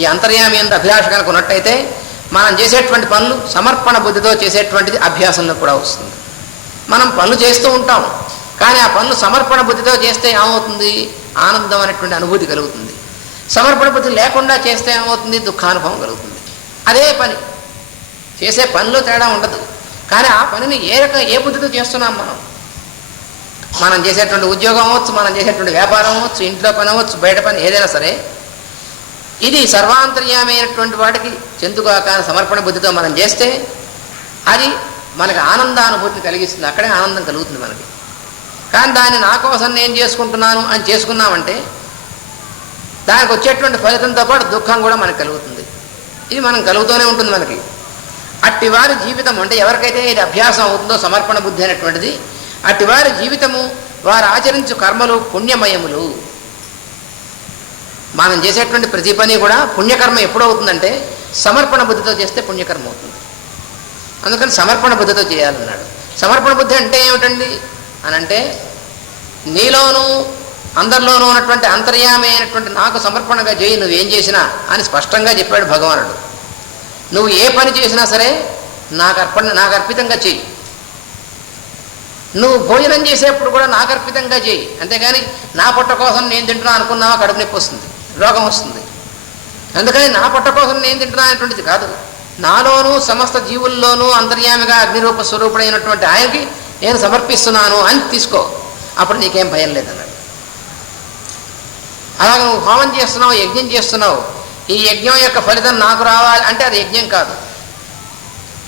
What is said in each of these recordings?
ఈ అంతర్యామి యందు అభిలాష కనుక ఉన్నట్టయితే మనం చేసేటువంటి పనులు సమర్పణ బుద్ధితో చేసేటువంటిది అభ్యాసంలో కూడా వస్తుంది. మనం పనులు చేస్తూ ఉంటాం, కానీ ఆ పనులు సమర్పణ బుద్ధితో చేస్తే ఏమవుతుంది? ఆనందం అనేటువంటి అనుభూతి కలుగుతుంది. సమర్పణ బుద్ధి లేకుండా చేస్తే ఏమవుతుంది? దుఃఖానుభవం కలుగుతుంది. అదే పని చేసే పనిలో తేడా ఉండదు, కానీ ఆ పనిని ఏ బుద్ధితో చేస్తున్నాం మనం చేసేటువంటి ఉద్యోగం అవ్వచ్చు, మనం చేసేటువంటి వ్యాపారం అవ్వచ్చు, ఇంట్లో పని అవ్వచ్చు, బయట పని ఏదైనా సరే, ఇది సర్వాంతర్యామి అయినటువంటి వాటికి చెందుగాక సమర్పణ బుద్ధితో మనం చేస్తే అది మనకి ఆనందానుభూతిని కలిగిస్తుంది. అక్కడే ఆనందం కలుగుతుంది మనకి. కానీ దాన్ని నా కోసం నేను చేసుకుంటున్నాను అని చేసుకున్నామంటే దానికి వచ్చేటువంటి ఫలితంతో పాటు దుఃఖం కూడా మనకు కలుగుతుంది. ఇది మనం కలుగుతూనే ఉంటుంది మనకి. అట్టివారి జీవితం అంటే ఎవరికైతే ఇది అభ్యాసం అవుతుందో సమర్పణ బుద్ధి అనేటువంటిది, అట్టివారి జీవితము వారు ఆచరించు కర్మలు పుణ్యమయములు. మనం చేసేటువంటి ప్రతి పని కూడా పుణ్యకర్మ ఎప్పుడవుతుందంటే సమర్పణ బుద్ధితో చేస్తే పుణ్యకర్మ అవుతుంది. అందుకని సమర్పణ బుద్ధితో చేయాలన్నాడు. సమర్పణ బుద్ధి అంటే ఏమిటండి అని అంటే నీలోనూ అందరిలోనూ ఉన్నటువంటి అంతర్యామి అయినటువంటి నాకు సమర్పణగా చేయి, నువ్వేం చేసినా అని స్పష్టంగా చెప్పాడు భగవానుడు. నువ్వు ఏ పని చేసినా సరే నాకు అర్పితంగా చెయ్యి. నువ్వు భోజనం చేసేప్పుడు కూడా నాకు అర్పితంగా చేయి. అంతేగాని నా పొట్ట కోసం నేను తింటున్నా అనుకున్నావా కడుపు నొప్పి వస్తుంది, రోగం వస్తుంది. అందుకని నా పొట్ట కోసం నేను తింటున్నా అనేటువంటిది కాదు. నాలోనూ సమస్త జీవుల్లోనూ అంతర్యామిగా అగ్నిరూప స్వరూపుడైనటువంటి ఆయనకి నేను సమర్పిస్తున్నాను అని తీసుకో, అప్పుడు నీకేం భయం లేదన్నాడు. అలాగే నువ్వు హోమం చేస్తున్నావు, యజ్ఞం చేస్తున్నావు, ఈ యజ్ఞం యొక్క ఫలితం నాకు రావాలి అంటే అది యజ్ఞం కాదు.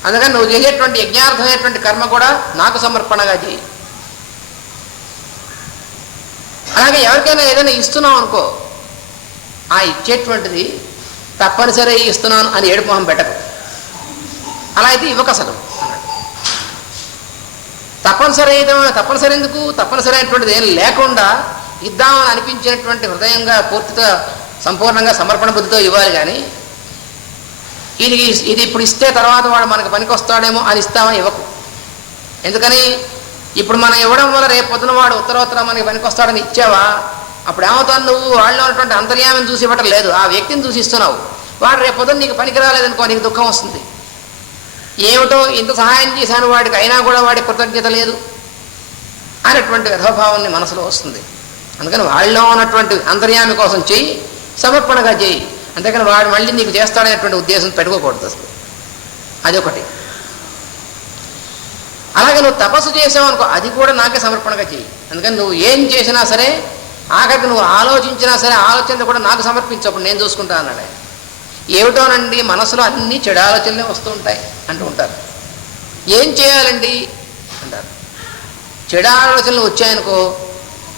అందుకని నువ్వు చేసేటువంటి యజ్ఞార్థమైనటువంటి కర్మ కూడా నాకు సమర్పణగా చేయి. అలాగే ఎవరికైనా ఏదైనా ఇస్తున్నావు అనుకో, ఆ ఇచ్చేటువంటిది తప్పనిసరి ఇస్తున్నాను అని ఏడుపు మొహం పెట్టకు. అలా అయితే ఇవ్వక అసలు అన్నాడు. తప్పనిసరి ఎందుకు? తప్పనిసరి అయినటువంటిది ఏం లేకుండా ఇద్దామని అనిపించినటువంటి హృదయంగా పూర్తిగా సంపూర్ణంగా సమర్పణ బుద్ధితో ఇవ్వాలి. కానీ ఇది ఇప్పుడు ఇస్తే తర్వాత వాడు మనకు పనికి వస్తాడేమో అని ఇస్తామని ఇవ్వకు. ఎందుకని ఇప్పుడు మనం ఇవ్వడం వల్ల రేపు పొద్దున వాడు ఉత్తరోత్తరం మనకి పనికి వస్తాడని ఇచ్చావా, అప్పుడు ఏమవుతాను? నువ్వు వాళ్ళలో ఉన్నటువంటి అంతర్యామిని చూసి ఇవ్వటం లేదు, ఆ వ్యక్తిని చూసి ఇస్తున్నావు. వాడు రేపు పొద్దున నీకు పనికి రాలేదనుకో, నీకు దుఃఖం వస్తుంది. ఏమిటో ఇంత సహాయం చేశాను వాడికి, అయినా కూడా వాడి కృతజ్ఞత లేదు అనేటువంటి వ్యధోభావాన్ని మనసులో వస్తుంది. అందుకని వాళ్ళలో ఉన్నటువంటి అంతర్యామి కోసం చెయ్యి, సమర్పణగా చేయి. అంతేకాని వాడు మళ్ళీ నీకు చేస్తాడనేటువంటి ఉద్దేశం పెట్టుకోకూడదు అసలు. అదొకటి. అలాగే నువ్వు తపస్సు చేసావు అనుకో, అది కూడా నాకే సమర్పణగా చెయ్యి. అందుకని నువ్వు ఏం చేసినా సరే, ఆఖరికి నువ్వు ఆలోచించినా సరే, ఆలోచన కూడా నాకు సమర్పించు, అప్పుడు నేను చూసుకుంటా అన్నాడు ఆయన. ఏమిటోనండి మనసులో అన్నీ చెడు ఆలోచనలే వస్తూ ఉంటాయి అంటూ ఉంటారు. ఏం చేయాలండి అంటారు. చెడు ఆలోచనలు వచ్చాయనుకో,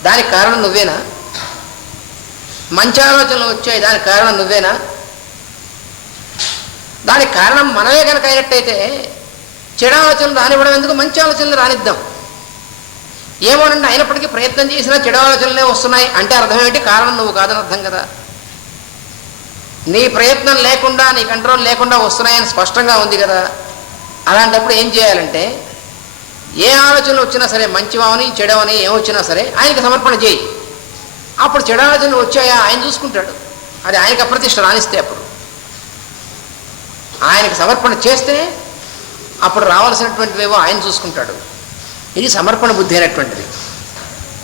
దానికి కారణం నువ్వేనా? మంచి ఆలోచనలు వచ్చాయి, దానికి కారణం నువ్వేనా? దానికి కారణం మనమే కనుక అయినట్టయితే చెడు ఆలోచనలు రానివ్వడం ఎందుకు, మంచి ఆలోచనలు రానిద్దాం. ఏమోనండి అయినప్పటికీ ప్రయత్నం చేసినా చెడు ఆలోచనలే వస్తున్నాయి అంటే అర్థం ఏంటి? కారణం నువ్వు కాదని అర్థం కదా. నీ ప్రయత్నం లేకుండా, నీ కంట్రోల్ లేకుండా వస్తున్నాయని స్పష్టంగా ఉంది కదా. అలాంటప్పుడు ఏం చేయాలంటే, ఏ ఆలోచనలు వచ్చినా సరే, మంచివని చెడవని ఏమొచ్చినా సరే ఆయనకి సమర్పణ చేయి. అప్పుడు చెడు ఆలోచనలు వచ్చాయా ఆయన చూసుకుంటాడు. అది ఆయనకి అప్రతిష్ట రానిస్తే అప్పుడు ఆయనకి సమర్పణ చేస్తే అప్పుడు రావాల్సినటువంటివేవో ఆయన చూసుకుంటాడు. ఇది సమర్పణ బుద్ధి అయినటువంటిది.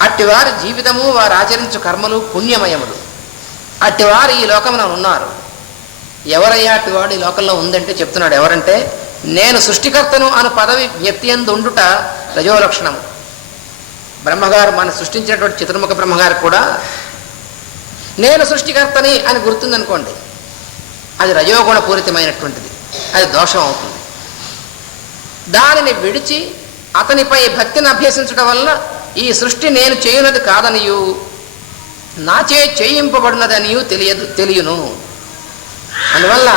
అట్టివారి జీవితము వారు ఆచరించు కర్మలు పుణ్యమయములు. అట్టివారు ఈ లోకమున ఉన్నారు. ఎవరయ్యా అట్టివాడు ఈ లోకంలో ఉందంటే చెప్తున్నాడు. ఎవరంటే, నేను సృష్టికర్తను అను పదవి వ్యక్తి యందు ఉండుట రజోలక్షణము. బ్రహ్మగారు మనం సృష్టించినటువంటి చతుర్ముఖ బ్రహ్మగారు కూడా నేను సృష్టికర్తని అని గుర్తుందనుకోండి, అది రజోగుణ పూరితమైనటువంటిది, అది దోషం అవుతుంది. దానిని విడిచి అతనిపై భక్తిని అభ్యసించడం వల్ల ఈ సృష్టి నేను చేయునది కాదనియు, నాచే చేయింపబడినదనియు తెలియను. అందువల్ల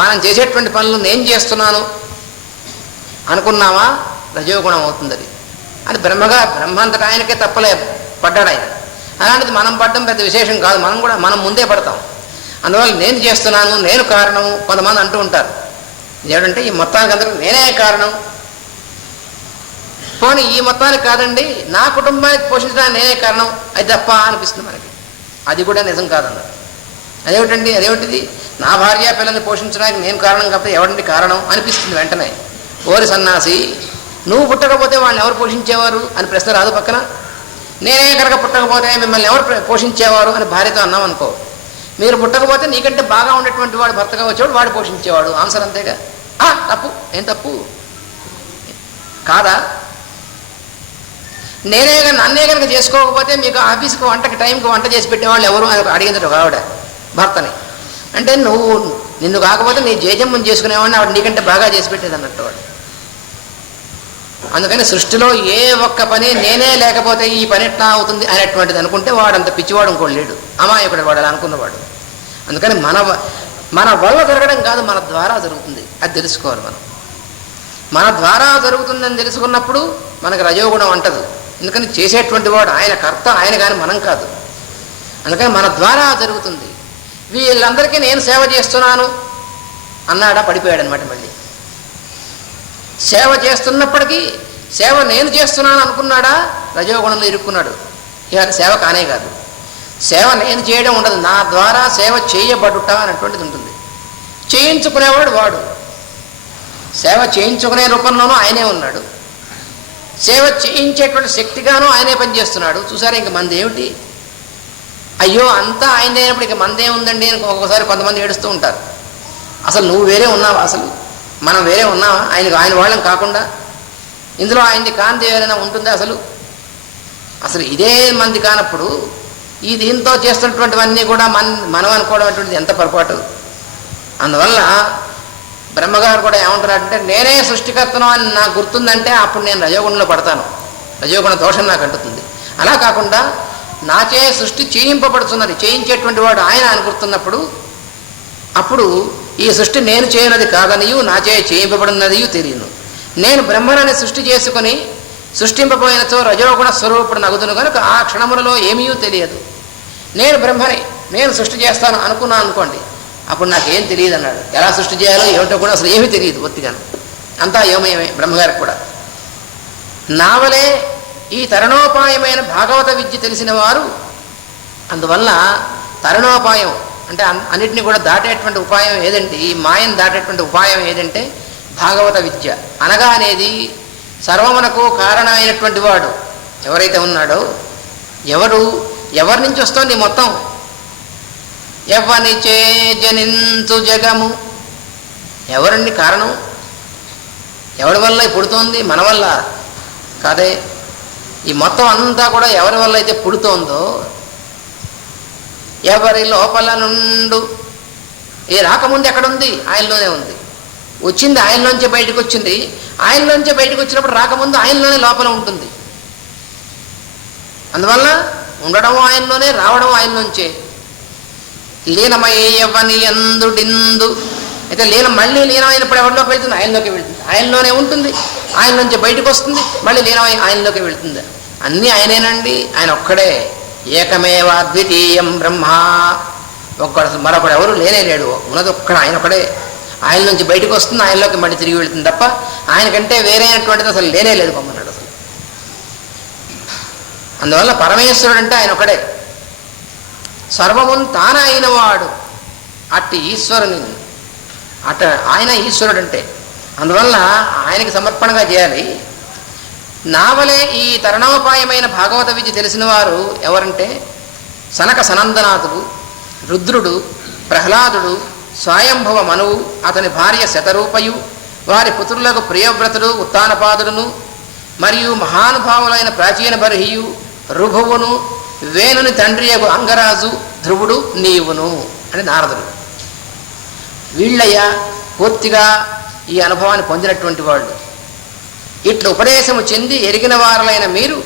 మనం చేసేటువంటి పనులు నేను చేస్తున్నాను అనుకున్నావా, రజోగుణం అవుతుంది అది. అది బ్రహ్మంతటా ఆయనకే తప్పలే పడ్డాడు ఆయన. అలాంటిది మనం పడడం పెద్ద విశేషం కాదు, మనం ముందే పడతాం. అందువల్ల నేను చేస్తున్నాను, నేను కారణం కొంతమంది అంటూ ఉంటారు. ఏమిటంటే ఈ మొత్తానికి అందరూ నేనే కారణం. పోనీ ఈ మొత్తానికి కాదండి, నా కుటుంబానికి పోషించడానికి నేనే కారణం, అది తప్ప అనిపిస్తుంది మనకి. అది కూడా నిజం కాదన్నారు. అదేమిటండి, అదేమిటిది? నా భార్య పిల్లల్ని పోషించడానికి నేను కారణం కాకపోతే ఎవరండి కారణం అనిపిస్తుంది వెంటనే. ఓరి సన్నాసి, నువ్వు పుట్టకపోతే వాళ్ళని ఎవరు పోషించేవారు అని ప్రశ్న రాదు పక్కన. నేనే కనుక పుట్టకపోతే మిమ్మల్ని ఎవరు పోషించేవారు అని భార్యతో అన్నాం అనుకో, మీరు పుట్టకపోతే నీకంటే బాగా ఉండేటువంటి వాడు భర్తగా వచ్చేవాడు, వాడు పోషించేవాడు. ఆన్సర్ అంతేగా. తప్పు. ఏం తప్పు కాదా? నన్నే కనుక చేసుకోకపోతే మీకు ఆఫీస్కి వంటకి టైంకి వంట చేసి పెట్టేవాళ్ళు ఎవరు అని అడిగింది ఒక ఆవిడ భర్తని. అంటే నిన్ను కాకపోతే నీ జేజమ్మని చేసుకునేవాడిని, ఆవిడ నీకంటే బాగా చేసి పెట్టేది అన్నట్టు వాడు. అందుకని సృష్టిలో ఏ ఒక్క పని నేనే లేకపోతే ఈ పని ఎట్లా అవుతుంది అనేటువంటిది అనుకుంటే వాడంత పిచ్చివాడు ఇంకోటి లేడు, అమాయకుడు వాడు అలా అనుకున్నవాడు. అందుకని మన వల్ల జరగడం కాదు, మన ద్వారా జరుగుతుంది. అది తెలుసుకోవాలి మనం. మన ద్వారా జరుగుతుందని తెలుసుకున్నప్పుడు మనకు రజోగుణం అంటదు. ఎందుకని చేసేటువంటి వాడు ఆయన కర్త, ఆయన కానీ మనం కాదు. అందుకని మన ద్వారా జరుగుతుంది. వీళ్ళందరికీ నేను సేవ చేస్తున్నాను అన్నాడా, పడిపోయాడు అనమాట. మళ్ళీ సేవ చేస్తున్నప్పటికీ సేవ నేను చేస్తున్నాను అనుకున్నాడా, రజోగుణంలో ఇరుక్కున్నాడు. ఇక సేవ కానే కాదు. సేవ నేను చేయడం ఉండదు, నా ద్వారా సేవ చేయబడుట అనేటువంటిది ఉంటుంది. చేయించుకునేవాడు వాడు. సేవ చేయించుకునే రూపంలోనూ ఆయనే ఉన్నాడు, సేవ చేయించేటువంటి శక్తిగానూ ఆయనే పనిచేస్తున్నాడు. చూసారా, ఇంక మంది ఏమిటి? అయ్యో అంతా ఆయన అయినప్పుడు ఇక మందే ఉందండి అని ఒక్కొక్కసారి కొంతమంది ఏడుస్తూ ఉంటారు. అసలు నువ్వు వేరే ఉన్నావా? అసలు మనం వేరే ఉన్నావా? ఆయన వాళ్ళం కాకుండా ఇందులో ఆయనది కాంతి ఏదైనా ఉంటుందా? అసలు ఇదే మంది కానప్పుడు ఈ దీంతో చేస్తున్నటువంటివన్నీ కూడా మనం అనుకోవడం అటువంటిది ఎంత పొరపాటు. అందువల్ల బ్రహ్మగారు కూడా ఏమంటున్నారంటే, నేనే సృష్టికర్తను అని నాకు గుర్తుందంటే అప్పుడు నేను రజోగుణంలో పడతాను, రజోగుణ దోషం నాకు అంటుతుంది. అలా కాకుండా నాచే సృష్టి చేయింపబడుతున్నది, చేయించేటువంటి వాడు ఆయన అని గుర్తున్నప్పుడు అప్పుడు ఈ సృష్టి నేను చేయనది కాదనియు నాచే చేయింపబడినదియు తెలియను. నేను బ్రహ్మనని సృష్టి చేసుకుని సృష్టింపబోయినచో రజోగుణ స్వరూపుడు నగుదును కనుక ఆ క్షణములలో ఏమీ తెలియదు. నేను బ్రహ్మని, నేను సృష్టి చేస్తాను అనుకున్నాను అనుకోండి, అప్పుడు నాకేం తెలియదు అన్నాడు. ఎలా సృష్టి చేయాలో ఏమిటో కూడా అసలు ఏమీ తెలియదు ఒత్తిగాను, అంతా ఏమయమే బ్రహ్మగారికి కూడా. నావలే ఈ తరుణోపాయమైన భాగవత విద్య తెలిసిన వారు, అందువల్ల తరుణోపాయం అంటే అన్నిటినీ కూడా దాటేటువంటి ఉపాయం ఏదంటే, ఈ మాయను దాటేటువంటి ఉపాయం ఏదంటే భాగవత విద్య. అనగా అనేది సర్వమునకు కారణమైనటువంటి వాడు ఎవరైతే ఉన్నాడో, ఎవరి నుంచి వస్తుంది మొత్తం? ఎవనిచే జనించు జగము, ఎవరండి కారణం? ఎవరి వల్ల పుడుతోంది? మన వల్ల కాదే. ఈ మొత్తం అంతా కూడా ఎవరి వల్ల అయితే పుడుతోందో, ఎవరి లోపల నుండు, ఏ రాకముందు ఎక్కడుంది? ఆయనలోనే ఉంది. వచ్చింది ఆయనలోంచే బయటకు వచ్చింది, ఆయనలోంచే బయటకు వచ్చినప్పుడు రాకముందు ఆయనలోనే లోపల ఉంటుంది. అందువల్ల ఉండడం ఆయనలోనే, రావడం ఆయనలోంచే. లీనమయ్యవని ఎందుడిందు, అయితే మళ్ళీ లీనమైనప్పుడు ఎవరిలోకి వెళ్తుంది? ఆయనలోకి వెళ్తుంది. ఆయనలోనే ఉంటుంది, ఆయనలోంచి బయటకు వస్తుంది, మళ్ళీ లీనమై ఆయనలోకి వెళ్తుంది. అన్నీ ఆయనేనండి, ఆయన ఒక్కడే. ఏకమేవ అద్వితీయం బ్రహ్మ, మరొకడు ఎవరు లేడు, ఉన్నది ఒక్కడ ఆయన ఒకడే. ఆయన నుంచి బయటకు వస్తుంది, ఆయనలోకి మళ్ళీ తిరిగి వెళుతుంది తప్ప ఆయనకంటే వేరైనటువంటిది అసలు లేదు పొమ్మన్నాడు అసలు. అందువల్ల పరమేశ్వరుడు అంటే ఆయన ఒకడే, సర్వమున్ తాన అయినవాడు. అట్టి ఈశ్వరుని ఆయన ఈశ్వరుడు అంటే, అందువల్ల ఆయనకి సమర్పణగా చేయాలి. నావలే ఈ తరుణోపాయమైన భాగవత విద్య తెలిసిన వారు ఎవరంటే సనక సనందనాథుడు, రుద్రుడు, ప్రహ్లాదుడు, స్వయంభవ మనువు, అతని భార్య శతరూపయు, వారి పుత్రులకు ప్రియవ్రతుడు ఉత్తానపాదుడును, మరియు మహానుభావులైన ప్రాచీన బర్హియు, రుభువును, వేణుని తండ్రి అంగరాజు, ధ్రువుడు, నీవును అని నారదుడు. వీళ్ళయ్య పూర్తిగా ఈ అనుభవాన్ని పొందినటువంటి వాళ్ళు. ఇట్లా ఉపదేశము చెంది ఎరిగిన వారులైన మీరు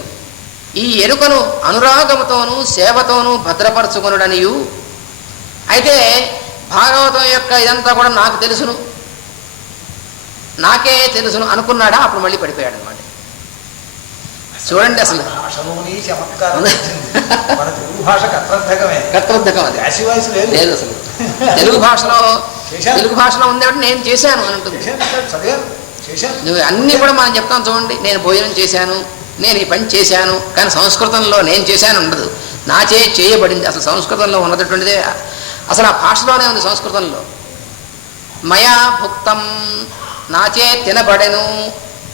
ఈ ఎరుకను అనురాగముతోనూ సేవతోనూ భద్రపరచుకొనుడనియు. అయితే భాగవతం యొక్క ఇదంతా కూడా నాకు తెలుసును, నాకే తెలుసును అనుకున్నాడా, అప్పుడు మళ్ళీ పడిపోయాడు అనమాట. చూడండి అసలు కర్తృద్ధకం అది లేదు అసలు. తెలుగు భాషలో ఉందేమంటే నేను చేశాను అని ఉంటుంది. నువ్వు అన్నీ కూడా మనం చెప్తాం చూడండి, నేను భోజనం చేశాను, నేను ఈ పని చేశాను, కానీ సంస్కృతంలో నేను చేశాను ఉండదు, నా చేయబడింది. అసలు సంస్కృతంలో ఉన్నటువంటిదే అసలు ఆ భాషలోనే ఉంది సంస్కృతంలో. మయా భుక్తం, నాచే తినబడెను.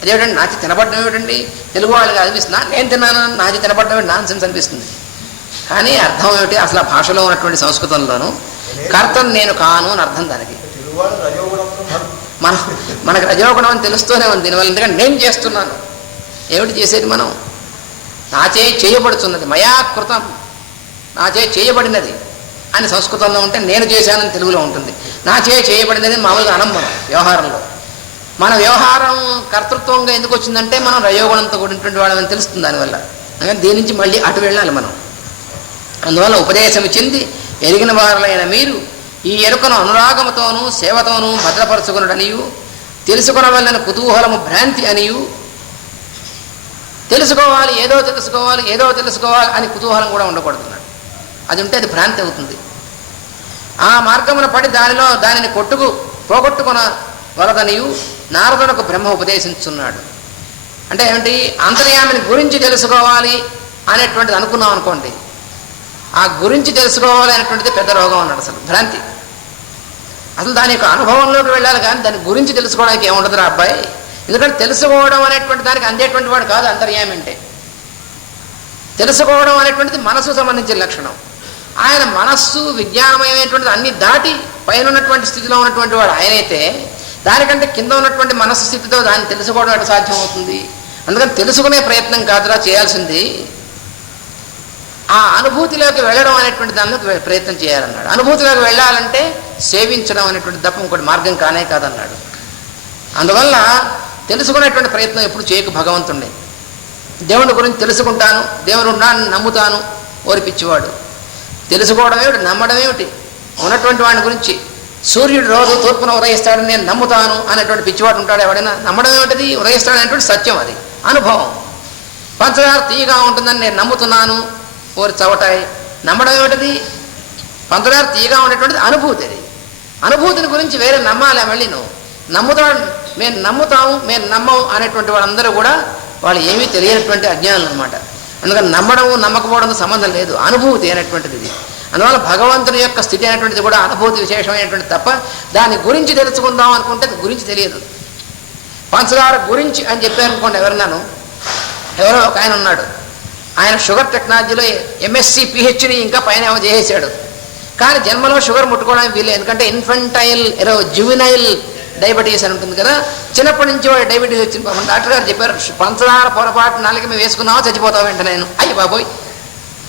అదేమిటండి నాచే తినబడడం ఏమిటండి? తెలుగు వాళ్ళకి అనిపిస్తుంది నేను తిన్నాను నాచే తినబడడం ఏమిటి నాన్ సెన్స్ అనిపిస్తుంది. కానీ అర్థం ఏమిటి? అసలు ఆ భాషలో ఉన్నటువంటి సంస్కృతంలోను కర్తను నేను కాను అని అర్థం దానికి. మనకు రజోగుణం అని తెలుస్తూనే ఉంది దీనివల్ల. ఎందుకంటే నేను చేస్తున్నాను. ఏమిటి చేసేది మనం? నాచే చేయబడుతున్నది, మయా కృతం, నాచే చేయబడినది అని సంస్కృతంలో ఉంటే నేను చేశానని తెలుగులో ఉంటుంది. నాచే చేయబడినది మామూలుగా అనం మనం వ్యవహారంలో. మన వ్యవహారం కర్తృత్వంగా ఎందుకు వచ్చిందంటే మనం రజోగుణంతో కూడినటువంటి వాళ్ళని తెలుస్తుంది దానివల్ల. అందుకని దీని నుంచి మళ్ళీ అటు వెళ్ళాలి మనం. అందువల్ల ఉపదేశం చెంది ఎరిగిన వారులైన మీరు ఈ ఎరుకను అనురాగముతోనూ సేవతోనూ భద్రపరచుకున్నడనియు, తెలుసుకునవలన కుతూహలము భ్రాంతి అనియు, తెలుసుకోవాలి ఏదో తెలుసుకోవాలి ఏదో తెలుసుకోవాలి అని కుతూహలం కూడా ఉండకూడదున్నాడు. అది ఉంటే అది భ్రాంతి అవుతుంది. ఆ మార్గమున పడి దానిని పోగొట్టుకున్న వలదనియు నారదునకు బ్రహ్మ ఉపదేశించున్నాడు. అంటే ఏమిటి? అంతర్యామిని గురించి తెలుసుకోవాలి అనేటువంటిది అనుకున్నాం అనుకోండి, ఆ గురించి తెలుసుకోవాలి అనేటువంటిది పెద్ద రోగం అన్నాడు. అసలు భ్రాంతి. అసలు దాని యొక్క అనుభవంలోకి వెళ్ళాలి కానీ దాని గురించి తెలుసుకోవడానికి ఏముండదురా అబ్బాయి. ఎందుకంటే తెలుసుకోవడం అనేటువంటి దానికి అందేటువంటి వాడు కాదు అంతర్యామి అంటే. తెలుసుకోవడం అనేటువంటిది మనస్సు సంబంధించిన లక్షణం. ఆయన మనస్సు విజ్ఞానమయమైనటువంటిది అన్ని దాటి పైన ఉన్నటువంటి స్థితిలో ఉన్నటువంటి వాడు ఆయనైతే దానికంటే కింద ఉన్నటువంటి మనస్సు స్థితితో దాన్ని తెలుసుకోవడం ఎట్లా సాధ్యం అవుతుంది? అందుకని తెలుసుకునే ప్రయత్నం కాదురా చేయాల్సింది, ఆ అనుభూతిలోకి వెళ్ళడం అనేటువంటి దాన్ని ప్రయత్నం చేయాలన్నాడు. అనుభూతిలోకి వెళ్ళాలంటే సేవించడం అనేటువంటి తప్ప ఇంకోటి మార్గం కానే కాదన్నాడు. అందువల్ల తెలుసుకునేటువంటి ప్రయత్నం ఎప్పుడు చేయకు భగవంతుణ్ణి. దేవుని గురించి తెలుసుకుంటాను, దేవుడు ఉన్నాను నమ్ముతాను ఓరిపిచ్చివాడు. తెలుసుకోవడం ఏమిటి? నమ్మడం ఏమిటి? ఉన్నటువంటి వాడి గురించి సూర్యుడు రోజు తూర్పున ఉదయిస్తాడని నేను నమ్ముతాను అనేటువంటి పిచ్చివాడు ఉంటాడు ఎవడైనా? నమ్మడం ఏమిటిది? ఉదయిస్తాడు అనేటువంటి సత్యం, అది అనుభవం. పంచదార తీయగా ఉంటుందని నేను నమ్ముతున్నాను ఓరి చవటాయి. నమ్మడం ఏమిటిది? పంచదార తీయగా ఉండేటువంటిది అనుభూతి. అది అనుభూతిని గురించి వేరే నమ్మాలి. మళ్ళీ నువ్వు మేము నమ్ముతాము మేము నమ్మము అనేటువంటి వాళ్ళందరూ కూడా వాళ్ళు ఏమీ తెలియనటువంటి అజ్ఞానులు అనమాట. అందుకని నమ్మడము నమ్మకపోవడంతో సంబంధం లేదు, అనుభూతి అనేటువంటిది ఇది. అందువల్ల భగవంతుని యొక్క స్థితి అనేటువంటిది కూడా అనుభూతి విశేషమైనటువంటి తప్ప దాని గురించి తెలుసుకుందాం అనుకుంటే గురించి తెలియదు. పంచదార గురించి అని చెప్పారనుకోండి ఎవరన్నాను, ఎవరో ఒక ఆయన ఉన్నాడు, ఆయన షుగర్ టెక్నాలజీలో ఎంఎస్సి పిహెచ్డి ఇంకా పైన ఏమో చేసేసాడు. కానీ జన్మలో షుగర్ ముట్టుకోవడానికి వీలేదు. ఎందుకంటే ఇన్ఫంటైల్ జువినైల్ డయాబెటీస్ అని ఉంటుంది కదా, చిన్నప్పటి నుంచి వాడు డయాబెటీస్ వచ్చింది. పాపం డాక్టర్ గారు చెప్పారు పంచదార పొరపాటు నాలుగు మేము వేసుకున్నావో చచ్చిపోతావు వెంట. నేను అయ్యి బాబోయ్,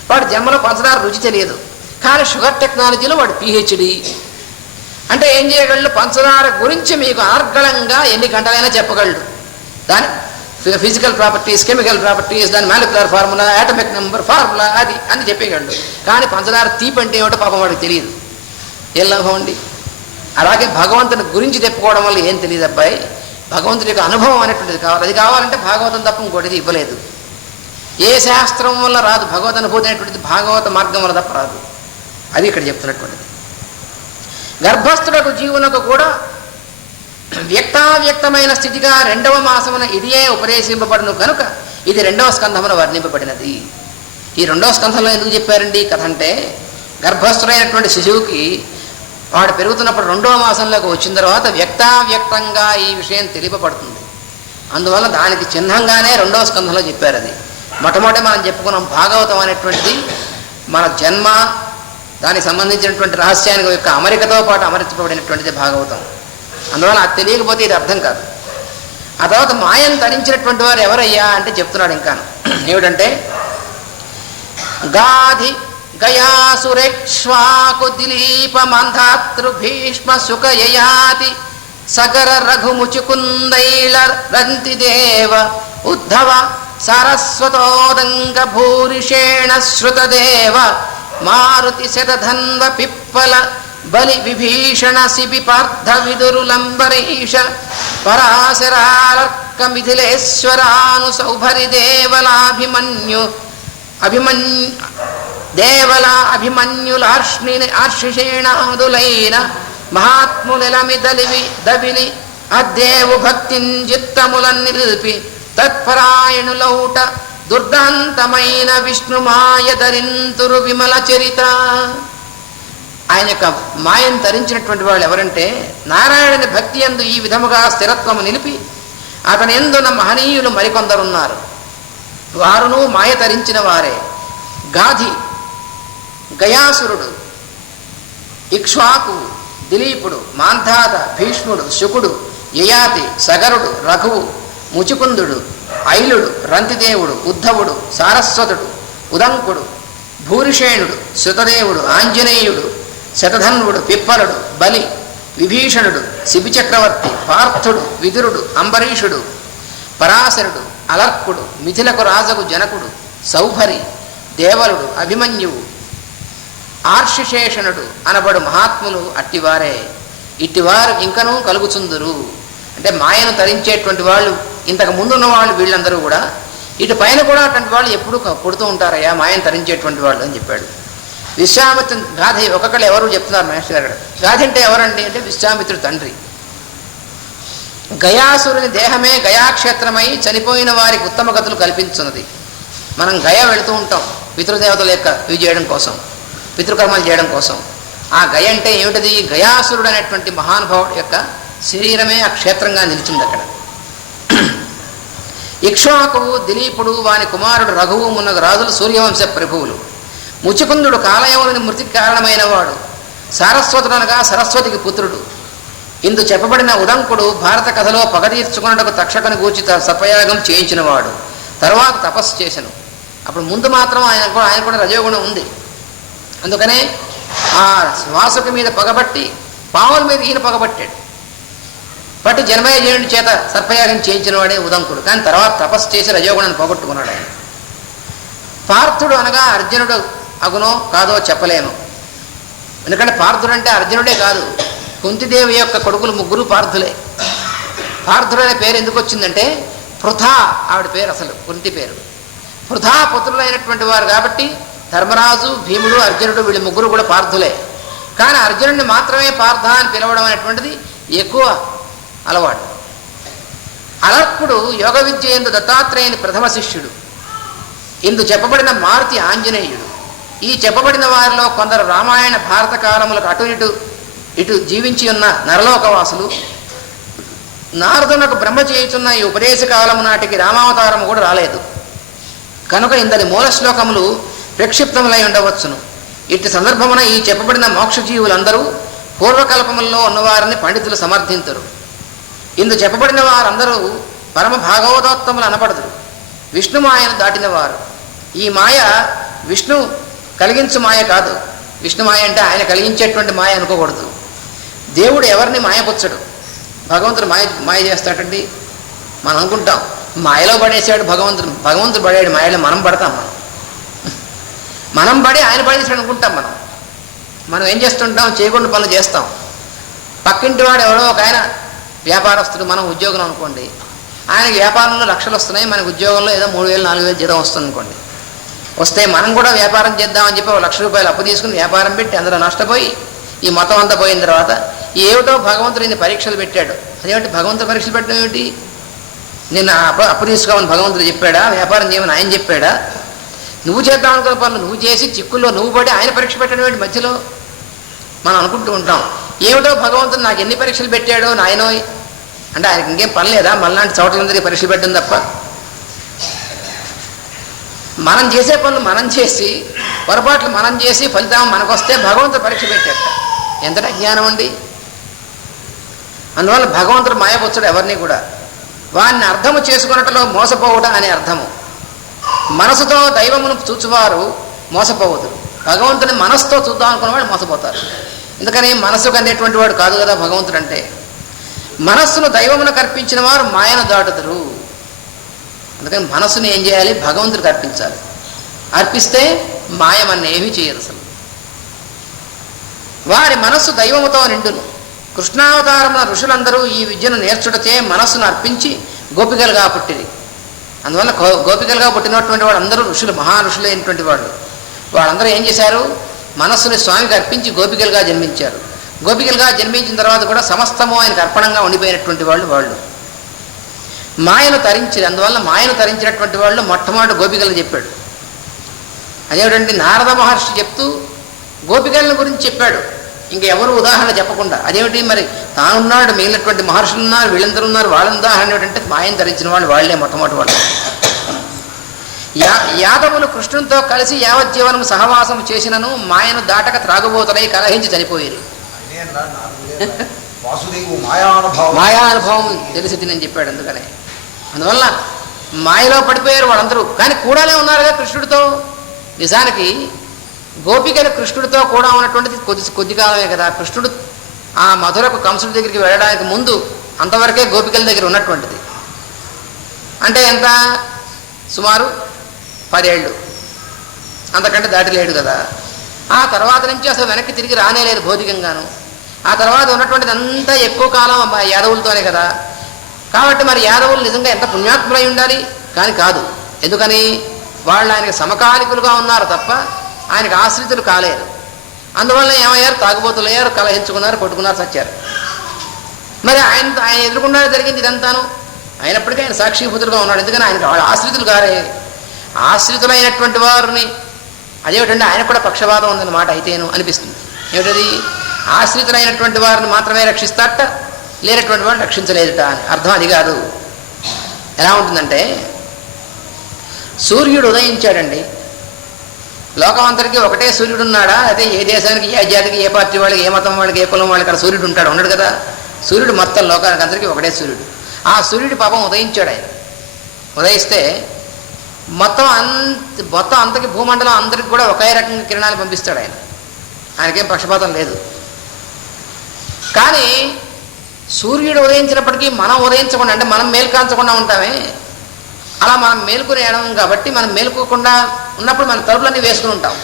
వాడు జన్మలో పంచదార రుచి తెలియదు, కానీ షుగర్ టెక్నాలజీలో వాడు పిహెచ్డి. అంటే ఏం చేయగలడు? పంచదార గురించి మీకు అనర్గళంగా ఎన్ని గంటలైనా చెప్పగలడు. దాని ఫిజికల్ ప్రాపర్టీస్, కెమికల్ ప్రాపర్టీస్, దాని molecular formula, atomic number formula అది అని చెప్పగలడు. కానీ పంచదార తీపి అంటే ఏమిటో పాపం వాడికి తెలియదు. ఏం లాభం అండి? అలాగే భగవంతుని గురించి చెప్పుకోవడం వల్ల ఏం తెలియదు అబ్బాయి. భగవంతుడి యొక్క అనుభవం అనేటువంటిది కావాలి. అది కావాలంటే భాగవతం తప్ప ఇంకోటిది ఇవ్వలేదు. ఏ శాస్త్రం వల్ల రాదు భగవద్ అనుభూతి అనేటువంటిది, భాగవత మార్గం వల్ల తప్ప రాదు. అది ఇక్కడ చెప్తున్నటువంటిది. గర్భస్థులకు జీవునకు కూడా వ్యక్తావ్యక్తమైన స్థితిగా 2వ మాసమున ఇదియే ఉపదేశింపబడును కనుక ఇది 2వ స్కంధమున వర్ణింపబడినది. ఈ 2వ స్కంధంలో ఎందుకు చెప్పారండి ఈ కథ అంటే, గర్భస్థుడైనటువంటి శిశువుకి వాడు పెరుగుతున్నప్పుడు 2వ మాసంలోకి వచ్చిన తర్వాత వ్యక్తావ్యక్తంగా ఈ విషయం తెలియపడుతుంది. అందువల్ల దానికి చిహ్నంగానే 2వ స్కంధంలో చెప్పారు. అది మొట్టమొదటి మనం చెప్పుకున్నాం భాగవతం అనేటువంటిది మన జన్మ దానికి సంబంధించినటువంటి రహస్యానికి యొక్క అమరికతో పాటు అమర్చబడినటువంటిది భాగవతం. అందువల్ల అది తెలియకపోతే ఇది అర్థం కాదు. ఆ తర్వాత మాయను తరించినటువంటి వారు ఎవరయ్యా అంటే చెప్తున్నాడు ఇంకా. ఏమిటంటే గాధి గయాసురేక్ష్వాకు దిలీప మంధాతృ భీష్మ సుఖయయాతి సగర రఘుముచుకుందైళ రంతి దేవ ఉద్ధవ సారస్వతోదంగ భూరిషేణ శ్రుతదేవ మారుతి శతధన్వ పిప్పల బలి విభీషణ శిబి పార్థ విదురులంబరీష పరాశరార్క మిథిలేశ్వరాను సౌభరి అభిమన్యులార్షిషేణాదులైన మహాత్ములమి దవిలి అద్దేవు భక్తింజిత్తములన్ నిలిపి తత్పరాయణులౌట దుర్దాంతమైన విష్ణుమాయ ధరింతురు విమల చరిత. ఆయన యొక్క మాయను ధరించినటువంటి వాళ్ళు ఎవరంటే నారాయణుని భక్తి యందు ఈ విధముగా స్థిరత్వము నిలిపి అతని యందున మహనీయులు మరికొందరున్నారు. వారును మాయ ధరించిన వారే. గాధి, గయాసురుడు, ఇక్ష్వాకు, దిలీపుడు, మాంధాత, భీష్ముడు, శుకుడు, యయాతి, సగరుడు, రఘువు, ముచుకుందుడు, ఐలుడు, రంతిదేవుడు, ఉద్ధవుడు, సారస్వతుడు, ఉదంకుడు, భూరిషేణుడు, శృతదేవుడు, ఆంజనేయుడు, శతధన్వుడు, పిప్పలుడు, బలి, విభీషణుడు, శిబిచక్రవర్తి, పార్థుడు, విదురుడు, అంబరీషుడు, పరాశరుడు, అలర్కుడు, మిథిలకు రాజగు జనకుడు, సౌభరి, దేవలుడు, అభిమన్యువు, ఆర్షిశేషణుడు అనబడు మహాత్ములు అట్టివారే. ఇట్టివారు ఇంకనూ కలుగుచుందురు. అంటే మాయను తరించేటువంటి వాళ్ళు ఇంతకు ముందున్న వాళ్ళు వీళ్ళందరూ కూడా ఇటు పైన కూడా అటువంటి వాళ్ళు ఎప్పుడూ పుడుతూ ఉంటారయ్యా మాయను తరించేటువంటి వాళ్ళు అని చెప్పాడు. విశ్వామిత్ర గాథ ఒక్కొక్కళ్ళు ఎవరు చెప్తున్నారు మాస్టర్ గారు. గాథ అంటే ఎవరండి అంటే విశ్వామిత్రుడు తండ్రి. గయాసురుని దేహమే గయాక్షేత్రమై చనిపోయిన వారికి ఉత్తమ గతులు కల్పించున్నది. మనం గయ వెళుతూ ఉంటాం పితృదేవతల యొక్క ఇవి చేయడం కోసం, పితృకర్మలు చేయడం కోసం. ఆ గయ అంటే ఏమిటది? గయాసురుడు అనేటువంటి మహానుభావుడు యొక్క శరీరమే ఆ క్షేత్రంగా నిలిచింది అక్కడ. ఇక్ష్వాకువు, దిలీపుడు, వాని కుమారుడు రఘువు మున్నగు రాజులు సూర్యవంశ ప్రభువులు. ముచుకుందుడు కాలయవనుని మృతికి కారణమైన వాడు. సారస్వతుడనగా సరస్వతికి పుత్రుడు. ఇందు చెప్పబడిన ఉదంకుడు భారత కథలో పగ తీర్చుకున్నటకు తక్షకుని గూర్చి సర్పయాగం చేయించినవాడు. తరువాత తపస్సు చేసెను. అప్పుడు ముందు మాత్రం ఆయన కూడా రజోగుణం ఉంది. అందుకనే ఆ వాసుకి మీద పగబట్టి పావుల మీద ఈయన పగబట్టాడు. పట్టి జన్మయజయుడి చేత సర్పయాగం చేయించిన వాడే ఉదంకుడు. కానీ తర్వాత తపస్సు చేసి రజోగుణాన్ని పోగొట్టుకున్నాడు ఆయన. పార్థుడు అనగా అర్జునుడు అగునో కాదో చెప్పలేను. ఎందుకంటే పార్థుడు అంటే అర్జునుడే కాదు, కుంతిదేవి యొక్క కొడుకులు ముగ్గురు పార్థులే. పార్థుడు అనే పేరు ఎందుకు వచ్చిందంటే పృథా ఆవిడ పేరు, అసలు కుంతి పేరు. పృథా పుత్రులైనటువంటి వారు కాబట్టి ధర్మరాజు, భీముడు, అర్జునుడు వీళ్ళు ముగ్గురు కూడా పార్థులే. కానీ అర్జునుడిని మాత్రమే పార్థ అని పిలవడం అనేటువంటిది ఎక్కువ అలవాటు. అలర్కుడు యోగ విద్య యందు దత్తాత్రేయుని ప్రథమ శిష్యుడు. ఇందు చెప్పబడిన మారుతి ఆంజనేయుడు. ఈ చెప్పబడిన వారిలో కొందరు రామాయణ భారత కాలములకు అటు ఇటు జీవించి ఉన్న నరలోకవాసులు. నారదునకు బ్రహ్మ చేయుచున్న ఈ ఉపదేశ కాలము నాటికి రామావతారము కూడా రాలేదు కనుక ఇందరి మూల శ్లోకములు ప్రక్షిప్తములై ఉండవచ్చును. ఇట్టి సందర్భమున ఈ చెప్పబడిన మోక్షజీవులందరూ పూర్వకల్పములలో ఉన్నవారిని పండితులు సమర్థింతురు. ఇందు చెప్పబడిన వారందరూ పరమ భాగవతోత్తములు అనబడదురు. విష్ణు మాయను దాటినవారు. ఈ మాయ విష్ణు కలిగించు మాయ కాదు. విష్ణు మాయ అంటే ఆయన కలిగించేటువంటి మాయ అనుకోకూడదు. దేవుడు ఎవరిని మాయపుచ్చడు. భగవంతుడు మాయ చేస్తాడండి. మనం అనుకుంటాం మాయలో పడేసాడు భగవంతుడు పడేడు మాయలో మనం పడతాం. మనం పడి ఆయన పడేసాడు అనుకుంటాం. మనం ఏం చేస్తుంటాం? చేయకుండా పనులు చేస్తాం. పక్కింటి వాడు ఎవడో ఒక ఆయన వ్యాపారస్తుడు, మనం ఉద్యోగం అనుకోండి, ఆయనకి వ్యాపారంలో లక్షలు వస్తున్నాయి, మనకి ఉద్యోగంలో ఏదో 3,000 4,000 జీతం వస్తుంది అనుకోండి. వస్తే మనం కూడా వ్యాపారం చేద్దామని చెప్పి 1,00,000 రూపాయలు అప్పు తీసుకుని వ్యాపారం పెట్టి అందులో నష్టపోయి ఈ మొత్తం అంతా పోయిన తర్వాత ఏమిటో భగవంతుడు ఇన్ని పరీక్షలు పెట్టాడు. అదేమిటి భగవంతుడు పరీక్షలు పెట్టడం ఏమిటి? నిన్న అప్పు తీసుకోమని భగవంతుడు చెప్పాడా? వ్యాపారం చేయమని ఆయన చెప్పాడా? నువ్వు చేద్దాం అనుకున్న పనులు నువ్వు చేసి చిక్కుల్లో నువ్వు పడి ఆయన పరీక్ష పెట్టడం ఏంటి మధ్యలో? మనం అనుకుంటూ ఉంటాం ఏమిటో భగవంతుడు నాకు ఎన్ని పరీక్షలు పెట్టాడో నాయనో అంటే ఆయనకి ఇంకేం పని లేదా? మళ్ళాంటి చోట్లందరికీ పరీక్షలు పెట్టడం తప్ప. మనం చేసే పనులు మనం చేసి పొరపాట్లు మనం చేసి ఫలితం మనకు వస్తే భగవంతుడు పరీక్ష పెట్టాట. ఎంతటి అజ్ఞానం అండి! అందువల్ల భగవంతుడు మాయపుచ్చడు ఎవరిని కూడా. వారిని అర్థము చేసుకున్నట్లో మోసపోవుట అనే అర్థము. మనసుతో దైవమును చూచువారు మోసపోవదురు. భగవంతుని మనసుతో చూద్దాం అనుకున్న వాడు మోసపోతారు. ఎందుకని మనసుకు అనేటువంటి వాడు కాదు కదా భగవంతుడు అంటే. మనస్సును దైవమును కర్పించిన వారు మాయను దాటుదురు. అందుకని మనస్సుని ఏం చేయాలి? భగవంతుడికి అర్పించాలి. అర్పిస్తే మాయమన్న ఏమీ చేయదు అసలు. వారి మనస్సు దైవముతో నిండును. కృష్ణావతారమున ఋషులందరూ ఈ విద్యను నేర్చుటచే మనస్సును అర్పించి గోపికలుగా పుట్టిరి. అందువల్ల గోపికలుగా పుట్టినటువంటి వాడు అందరూ ఋషులు, మహారుషులు అయినటువంటి వాళ్ళు. వాళ్ళందరూ ఏం చేశారు? మనస్సుని స్వామికి అర్పించి గోపికలుగా జన్మించారు. గోపికలుగా జన్మించిన తర్వాత కూడా సమస్తము ఆయనకు అర్పణంగా ఉండిపోయినటువంటి వాళ్ళు మాయను తరించారు. అందువల్ల మాయను తరించినటువంటి వాళ్ళు మొట్టమొదటి గోపికలను చెప్పాడు. అదేమిటంటే నారద మహర్షి చెప్తూ గోపికలను గురించి చెప్పాడు. ఇంకెవరు ఉదాహరణ చెప్పకుండా. అదేమిటి మరి తానున్నాడు, మిగిలినటువంటి మహర్షులు ఉన్నారు, వీళ్ళందరూ ఉన్నారు, వాళ్ళ ఉదాహరణ ఏమిటంటే మాయను ధరించిన వాళ్ళు వాళ్ళే మొట్టమొదటి వాళ్ళు. యాదవులు కృష్ణునితో కలిసి యావజ్జీవనం సహవాసం చేసినను మాయను దాటక త్రాగుబోతులై కలహించి చనిపోయేది. మాయానుభవం తెలిసి తినని చెప్పాడు. అందువల్ల మాయలో పడిపోయారు వాళ్ళందరూ. కానీ కూడానే ఉన్నారుగా కృష్ణుడితో. నిజానికి గోపికలు కృష్ణుడితో కూడా ఉన్నటువంటిది కొద్ది కాలమే కదా. కృష్ణుడు ఆ మధురకు కంసుడి దగ్గరికి వెళ్ళడానికి ముందు అంతవరకే గోపికల దగ్గర ఉన్నటువంటిది. అంటే ఎంత, సుమారు 10 ఏళ్ళు, అంతకంటే దాటిలేడు కదా. ఆ తర్వాత నుంచి అసలు వెనక్కి తిరిగి రానేలేదు భౌతికంగాను. ఆ తర్వాత ఉన్నటువంటిది అంతా ఎక్కువ కాలం యాదవులతోనే కదా. కాబట్టి మరి యాదవులు నిజంగా ఎంత పుణ్యాత్ములై ఉండాలి. కానీ కాదు. ఎందుకని? వాళ్ళు ఆయనకి సమకాలికులుగా ఉన్నారు తప్ప ఆయనకు ఆశ్రితులు కాలేరు. అందువల్ల ఏమయ్యారు? తాగుబోతులయ్యారు, కలహించుకున్నారు, కొట్టుకున్నారు, చచ్చారు. మరి ఆయన ఎదుర్కొన్నా జరిగింది ఇదంతాను. అయినప్పటికీ ఆయన సాక్షిభూతులుగా ఉన్నాడు. ఎందుకని? ఆయనకు వాళ్ళు ఆశ్రితులు కారే. ఆశ్రితులైనటువంటి వారిని అదేమిటంటే ఆయన కూడా పక్షపాతం ఉందన్నమాట అయితేను అనిపిస్తుంది. ఏమిటది? ఆశ్రితులైనటువంటి వారిని మాత్రమే రక్షిస్తాట, లేనటువంటి వారిని రక్షించలేదుట అని అర్థం. అది కాదు. ఎలా ఉంటుందంటే, సూర్యుడు ఉదయించాడండి. లోకం అంతటికీ ఒకటే సూర్యుడు ఉన్నాడా? అయితే ఏ దేశానికి, ఏ జాతికి, ఏ పార్టీ వాళ్ళకి, ఏ మతం వాళ్ళకి, ఏ కులం వాళ్ళకి అక్కడ సూర్యుడు ఉంటాడు? ఉండడు కదా. సూర్యుడు మొత్తం లోకానికి అందరికీ ఒకటే సూర్యుడు. ఆ సూర్యుడి పాపం ఉదయించాడు. ఆయన ఉదయిస్తే మొత్తం అంతకి భూమండలం అందరికి కూడా ఒకే రకంగా కిరణాలు పంపిస్తాడు ఆయన. ఆయనకేం పక్షపాతం లేదు. కానీ సూర్యుడు ఉదయించినప్పటికీ మనం ఉదయించకుండా, అంటే మనం మేల్కాంచకుండా ఉంటామే. అలా మనం మేలుకుని వేయడం కాబట్టి మనం మేలుకోకుండా ఉన్నప్పుడు మనం తలుపులన్నీ వేసుకుని ఉంటాం.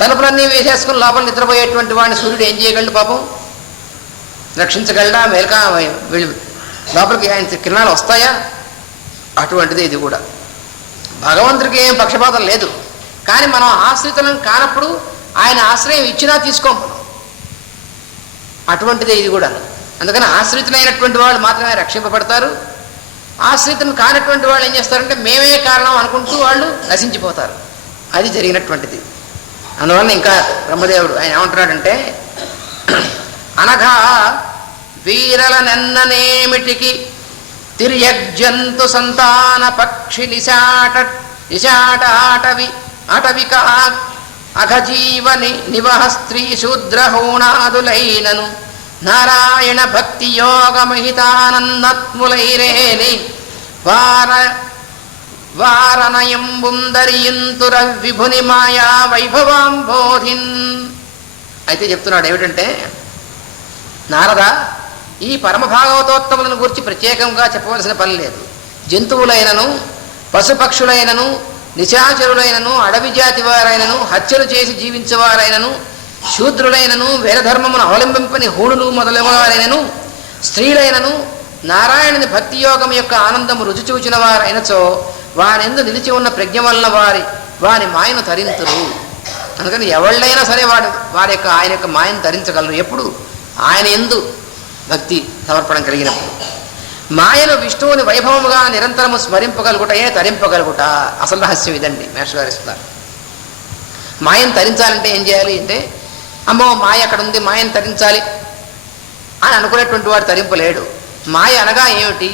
తలుపులన్నీ వేసేసుకుని లోపల నిద్రపోయేటువంటి వాడిని సూర్యుడు ఏం చేయగలడు? పాపం రక్షించగలడా? లోపలికి ఆయన కిరణాలు వస్తాయా? అటువంటిది ఇది కూడా. భగవంతుడికి ఏం పక్షపాతం లేదు. కానీ మనం ఆశ్రితులను కానప్పుడు ఆయన ఆశ్రయం ఇచ్చినా తీసుకోం మనం. అటువంటిదే ఇది కూడా. అందుకని ఆశ్రితులైనటువంటి వాళ్ళు మాత్రమే రక్షింపబడతారు. ఆశ్రితులను కానటువంటి వాళ్ళు ఏం చేస్తారంటే మేమే కారణం అనుకుంటూ వాళ్ళు నశించిపోతారు. అది జరిగినటువంటిది. అందువల్ల ఇంకా బ్రహ్మదేవుడు ఆయన ఏమంటున్నాడంటే, అనఘా వీరలనెన్ననేమిటికి తిర్యజ్జంతు సంతాన పక్షి నిశాట అటవిక అఘజీవని నివహ స్త్రీ శూద్రహోణాదులైనను నారాయణ భక్తి యోగమహితానందత్ములైరేని వారనయంబుందరియుంతుర విభుని మాయా వైభవాంబోధిన్. అయితే చెప్తున్నాడు ఏమిటంటే, నారద, ఈ పరమ భాగవతోత్తములను గురించి ప్రత్యేకంగా చెప్పవలసిన పని లేదు. జంతువులైనను, పశుపక్షులైనను, నిశాచరులైనను, అడవి జాతి వారైనను, హత్యలు చేసి జీవించేవారైనను, శూద్రులైనను, వేదధర్మమును అవలంబింపని హూణులు మొదలైనను, స్త్రీలైనను నారాయణుని భక్తి యోగం యొక్క ఆనందము రుచి చూచిన వారైనచో వారెందు నిలిచి ఉన్న ప్రజ్ఞ వలన వారి మాయను తరింతురు. అందుకని ఎవళ్ళైనా సరే వారి యొక్క ఆయన యొక్క మాయను తరించగలరు. ఎప్పుడు? ఆయన ఎందు భక్తి సమర్పణం కలిగినప్పుడు. మాయను విష్ణువుని వైభవముగా నిరంతరము స్మరింపగలుగుటయే తరింపగలుగుట. అసలు రహస్యం ఇదండి. మేస్టర్ గారు ఇస్తున్నారు. మాయను తరించాలంటే ఏం చేయాలి అంటే, అమ్మో మాయ అక్కడ ఉంది, మాయను తరించాలి అని అనుకునేటువంటి వాడు తరింపలేడు. మాయ అనగా ఏమిటి?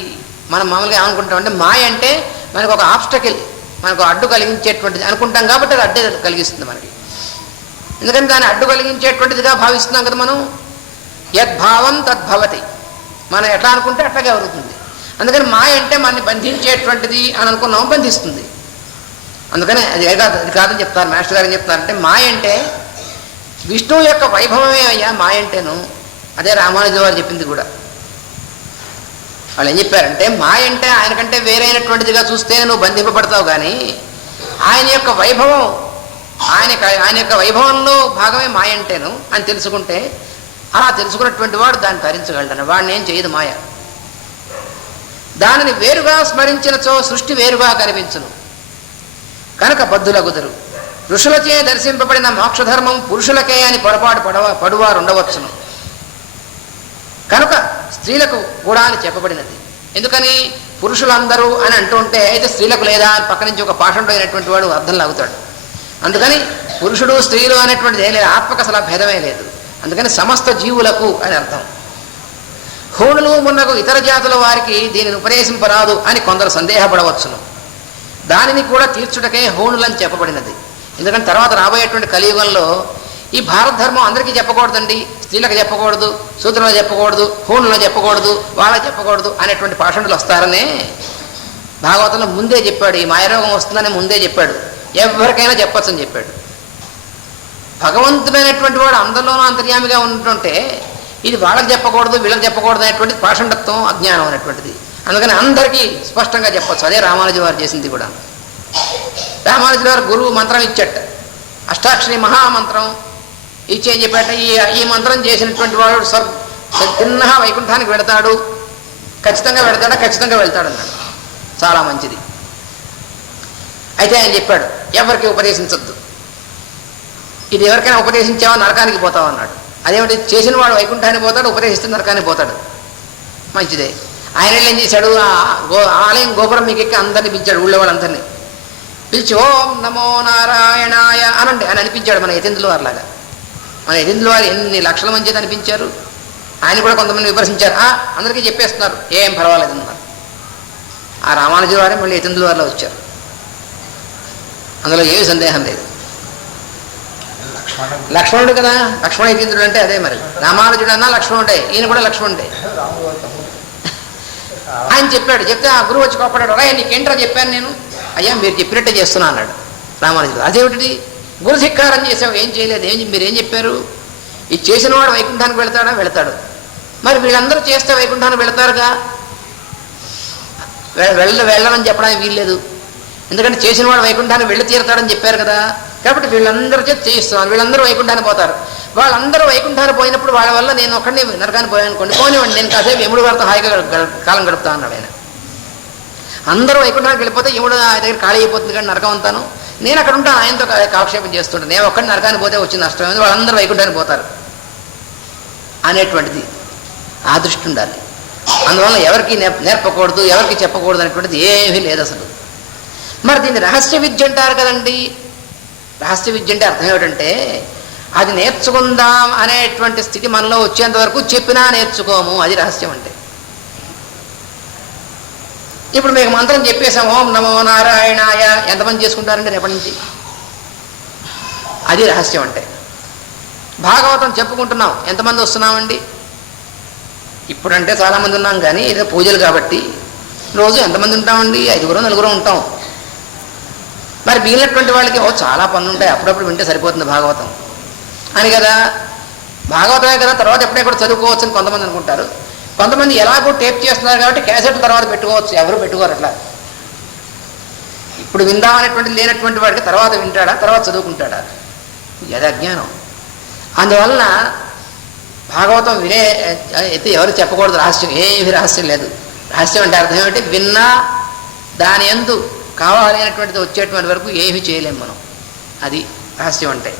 మనం మామూలుగా ఏమనుకుంటామంటే, మాయ అంటే మనకు ఒక ఆబ్స్టకిల్, మనకు అడ్డు కలిగించేటువంటిది అనుకుంటాం. కాబట్టి అది అడ్డు కలిగిస్తుంది మనకి. ఎందుకంటే దాన్ని అడ్డు కలిగించేటువంటిదిగా భావిస్తున్నాం కదా మనం. యద్భావం తద్భవతి. మనం ఎట్లా అనుకుంటే అట్లాగే అవుతుంది. అందుకని మాయ అంటే మనని బంధించేటువంటిది అని అనుకున్నాము, బంధిస్తుంది. అందుకని అది కాదని చెప్తారు మాస్టర్ గారు. ఏం చెప్తారంటే, మాయ అంటే విష్ణువు యొక్క వైభవమే అయ్యా మాయ అంటేను. అదే రామానుజు వారు చెప్పింది కూడా. వాళ్ళు ఏం చెప్పారంటే, మాయ అంటే ఆయనకంటే వేరైనటువంటిదిగా చూస్తే నువ్వు బంధింపబడతావు, కానీ ఆయన యొక్క వైభవం, ఆయన యొక్క వైభవంలో భాగమే మాయ అంటేను అని తెలుసుకుంటే, అలా తెలుసుకున్నటువంటి వాడు దాన్ని తరించగలడని. వాడిని ఏం చేయదు మాయ. దానిని వేరుగా స్మరించినచో సృష్టి వేరుగా కనిపించును. కనుక బద్ధులగుదరు. ఋషులచే దర్శింపబడిన మోక్షధర్మం పురుషులకే అని పొరపాటు పడువారు ఉండవచ్చును. కనుక స్త్రీలకు కూడా అని చెప్పబడినది. ఎందుకని? పురుషులందరూ అని అంటుంటే అయితే స్త్రీలకు లేదా అని పక్క నుంచి ఒక పాషండు అయినటువంటి వాడు అర్థం లాగుతాడు. అందుకని పురుషుడు స్త్రీలు అనేటువంటిది ఏం లేదు. ఆత్మకు అసలు భేదమే లేదు. అందుకని సమస్త జీవులకు అని అర్థం. హోణులు మున్నకు ఇతర జాతుల వారికి దీనిని ఉపదేశింపరాదు అని కొందరు సందేహపడవచ్చును. దానిని కూడా తీర్చుటకే హోణులని చెప్పబడినది. ఎందుకంటే తర్వాత రాబోయేటువంటి కలియుగంలో ఈ భారత ధర్మం అందరికీ చెప్పకూడదండి, స్త్రీలకు చెప్పకూడదు, శూద్రులకు చెప్పకూడదు, హోణులకు చెప్పకూడదు, వాళ్ళకి చెప్పకూడదు అనేటువంటి పాషండులు వస్తారనే భాగవతంలో ముందే చెప్పాడు. ఈ మాయరోగం వస్తుందని ముందే చెప్పాడు. ఎవరికైనా చెప్పొచ్చని చెప్పాడు. భగవంతుడైనటువంటి వాడు అందరిలోనూ అంతర్యామిగా ఉంటుంటే ఇది వాళ్ళకి చెప్పకూడదు వీళ్ళకి చెప్పకూడదు అనేటువంటిది పాషండత్వం, అజ్ఞానం అనేటువంటిది. అందుకని అందరికీ స్పష్టంగా చెప్పచ్చు. అదే రామానుజు వారు చేసింది కూడా. రామానుజు వారు గురువు మంత్రం ఇచ్చట, అష్టాక్షరి మహామంత్రం ఇచ్చి ఏం చెప్పాట, ఈ మంత్రం చేసినటువంటి వాడు తిన్నగా వైకుంఠానికి వెళతాడు, ఖచ్చితంగా వెళతాడా, ఖచ్చితంగా వెళ్తాడు అన్నాడు. చాలా మంచిది. అయితే ఆయన చెప్పాడు ఎవరికి ఉపదేశించద్దు, ఇది ఎవరికైనా ఉపదేశించావా నరకానికి పోతావు అన్నాడు. అదేమిటి, చేసిన వాడు వైకుంఠానికి పోతాడు, ఉపదేశిస్తే నరకానికి పోతాడు. మంచిదే. ఆయన ఏం చేశాడు, ఆలయం గోపురం మీకు ఎక్కి అందరినీ పిలిచాడు, ఊళ్ళో వాళ్ళందరినీ పిలిచి ఓం నమో నారాయణాయ అనండి అని అనిపించాడు. మన యతీంద్రుల వారిలాగా. మన యతీంద్రుల వారు ఎన్ని లక్షల మంది చేత అనిపించారు. ఆయన కూడా కొంతమంది విమర్శించారు, అందరికీ చెప్పేస్తున్నారు, ఏం పర్వాలేదు అన్నారు. ఆ రామానుజు వారే మళ్ళీ యతీంద్రుల వారిలో వచ్చారు. అందులో ఏమి సందేహం లేదు. లక్ష్మణుడు కదా, లక్ష్మణ యతీంద్రుడు అంటే అదే. మరి రామానుజుడు అన్నా లక్ష్మణుడే, ఈయన కూడా లక్ష్మణుడే. ఆయన చెప్పాడు. చెప్తే ఆ గురువు వచ్చి కోపడ్డాడు, రా నీకేంట్రా చెప్పాను నేను. అయ్యా మీరు చెప్పినట్టే చేస్తున్నా అన్నాడు రామానుజుడు. అదేమిటి, గురు ధిక్కారం చేసావు, ఏం చేయలేదు, మీరేం చెప్పారు, ఇది చేసిన వాడు వైకుంఠానికి వెళతాడా, వెళతాడు. మరి వీళ్ళందరూ చేస్తే వైకుంఠానికి వెళతారుగా, వెళ్ళరని చెప్పడానికి వీల్లేదు. ఎందుకంటే చేసిన వాడు వైకుంఠానికి వెళ్ళి తీరుతాడని చెప్పారు కదా. కాబట్టి వీళ్ళందరూ చేతి చేయిస్తున్నాను, వీళ్ళందరూ వైకుంఠానికి పోతారు. వాళ్ళందరూ వైకుంఠానికి పోయినప్పుడు వాళ్ళ వల్ల నేను ఒక్కడిని నరకానికి పోయాను అనుకోండి, పోనివ్వండి, నేను కాసేపు యముడు వారితో హాయిగా కాలం గడుపుతా అన్నాడు ఆయన. అందరూ వైకుంఠానికి వెళ్ళిపోతే యముడు ఆయన దగ్గర ఖాళీ అయిపోతుంది కానీ నరకం అంతాను, నేను అక్కడ ఉంటాను, ఆయనతో కాలక్షేపం చేస్తుంటాను. నేను ఒక్కడిని నరకానికి పోతే వచ్చిన నష్టం ఏంది, వాళ్ళందరూ వైకుంఠానికి పోతారు అనేటువంటిది ఆ దృష్టి ఉండాలి. అందువల్ల ఎవరికి నేర్పకూడదు, ఎవరికి చెప్పకూడదు అనేటువంటిది ఏమీ లేదు అసలు. మరి దీన్ని రహస్య విద్య అంటారు కదండి. రహస్య విద్య అంటే అర్థం ఏమిటంటే అది నేర్చుకుందాం అనేటువంటి స్థితి మనలో వచ్చేంత వరకు చెప్పినా నేర్చుకోము, అది రహస్యం అంటే. ఇప్పుడు మీకు మంత్రం చెప్పేసాం, ఓం నమో నారాయణాయ, ఎంతమంది చేసుకుంటారండి రేపటి నుంచి? అది రహస్యం అంటే. భాగవతం చెప్పుకుంటున్నాం, ఎంతమంది వస్తున్నామండి? ఇప్పుడంటే చాలామంది ఉన్నాం, కానీ ఏదో పూజలు కాబట్టి రోజు ఎంతమంది ఉంటామండి? 5గురు 4గురు ఉంటాం. మరి మిగిలినటువంటి వాళ్ళకి చాలా పనులు ఉంటాయి, అప్పుడప్పుడు వింటే సరిపోతుంది భాగవతం అని కదా. భాగవతమే కదా, తర్వాత ఎప్పుడే కూడా చదువుకోవచ్చు అని కొంతమంది అనుకుంటారు. కొంతమంది ఎలాగో టేప్ చేస్తున్నారు కాబట్టి క్యాసెట్ తర్వాత పెట్టుకోవచ్చు, ఎవరు పెట్టుకోరు అట్లా. ఇప్పుడు విందామనేటువంటిది లేనటువంటి వాడికి తర్వాత వింటాడా, తర్వాత చదువుకుంటాడా, ఇది అజ్ఞానం. అందువలన భాగవతం వినే అయితే ఎవరు చెప్పకూడదు రహస్యం, ఏమి రహస్యం లేదు. రహస్యం అంటే అర్థం ఏమిటి, విన్నా దాని యందు కావాలి అనేటువంటిది వచ్చేటువంటి వరకు ఏమీ చేయలేము మనం, అది రహస్యం అంటే.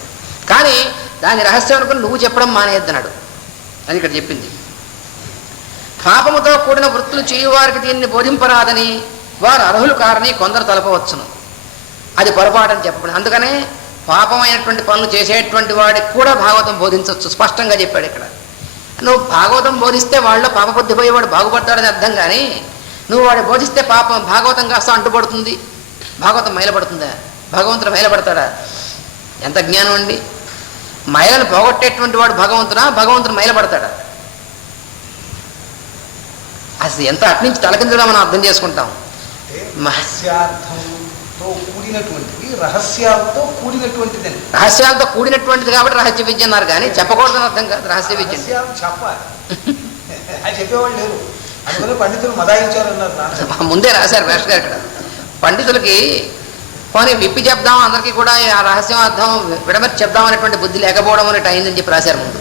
కానీ దాని రహస్యం అనుకుని నువ్వు చెప్పడం మానేయద్దన్నాడు, అది ఇక్కడ చెప్పింది. పాపముతో కూడిన వృత్తులు చేయువారికి దీన్ని బోధింపరాదని వారు అర్హులు కారని కొందరు తలపవచ్చును, అది పొరపాటని చెప్పబడింది. అందుకనే పాపమైనటువంటి పనులు చేసేటువంటి వాడికి కూడా భాగవతం బోధించవచ్చు, స్పష్టంగా చెప్పాడు ఇక్కడ. నువ్వు భాగవతం బోధిస్తే వాళ్ళలో పాపబుద్ధి పోయేవాడు బాగుపడతాడని అర్థం, కానీ నువ్వు వాడు బోధిస్తే పాపం భాగవతం కాస్త అంటుపడుతుంది, భాగవతం మైలపడుతుందా? భగవంతుడు మైలపడతాడా? ఎంత జ్ఞానం అండి! మైలను పోగొట్టేటువంటి వాడు భగవంతుడా, భగవంతుడు మైలపడతాడా? అసలు ఎంత అట్నుంచి తలకిందుగా మనం అర్థం చేసుకుంటాం. రహస్యాలతో కూడినటువంటిది కాబట్టి రహస్య విద్య అన్నారు, కానీ చెప్పకూడదని అర్థం కాదు. రహస్య విద్య ముందే రాశారు భాష గారు ఇక్కడ. పండితులకి పోనీ విప్పి చెప్దాం, అందరికీ కూడా ఆ రహస్యం అర్థం విడమర్చి చెప్దాం అనేటువంటి బుద్ధి లేకపోవడం అనేది అయిందని చెప్పి రాశారు ముందు.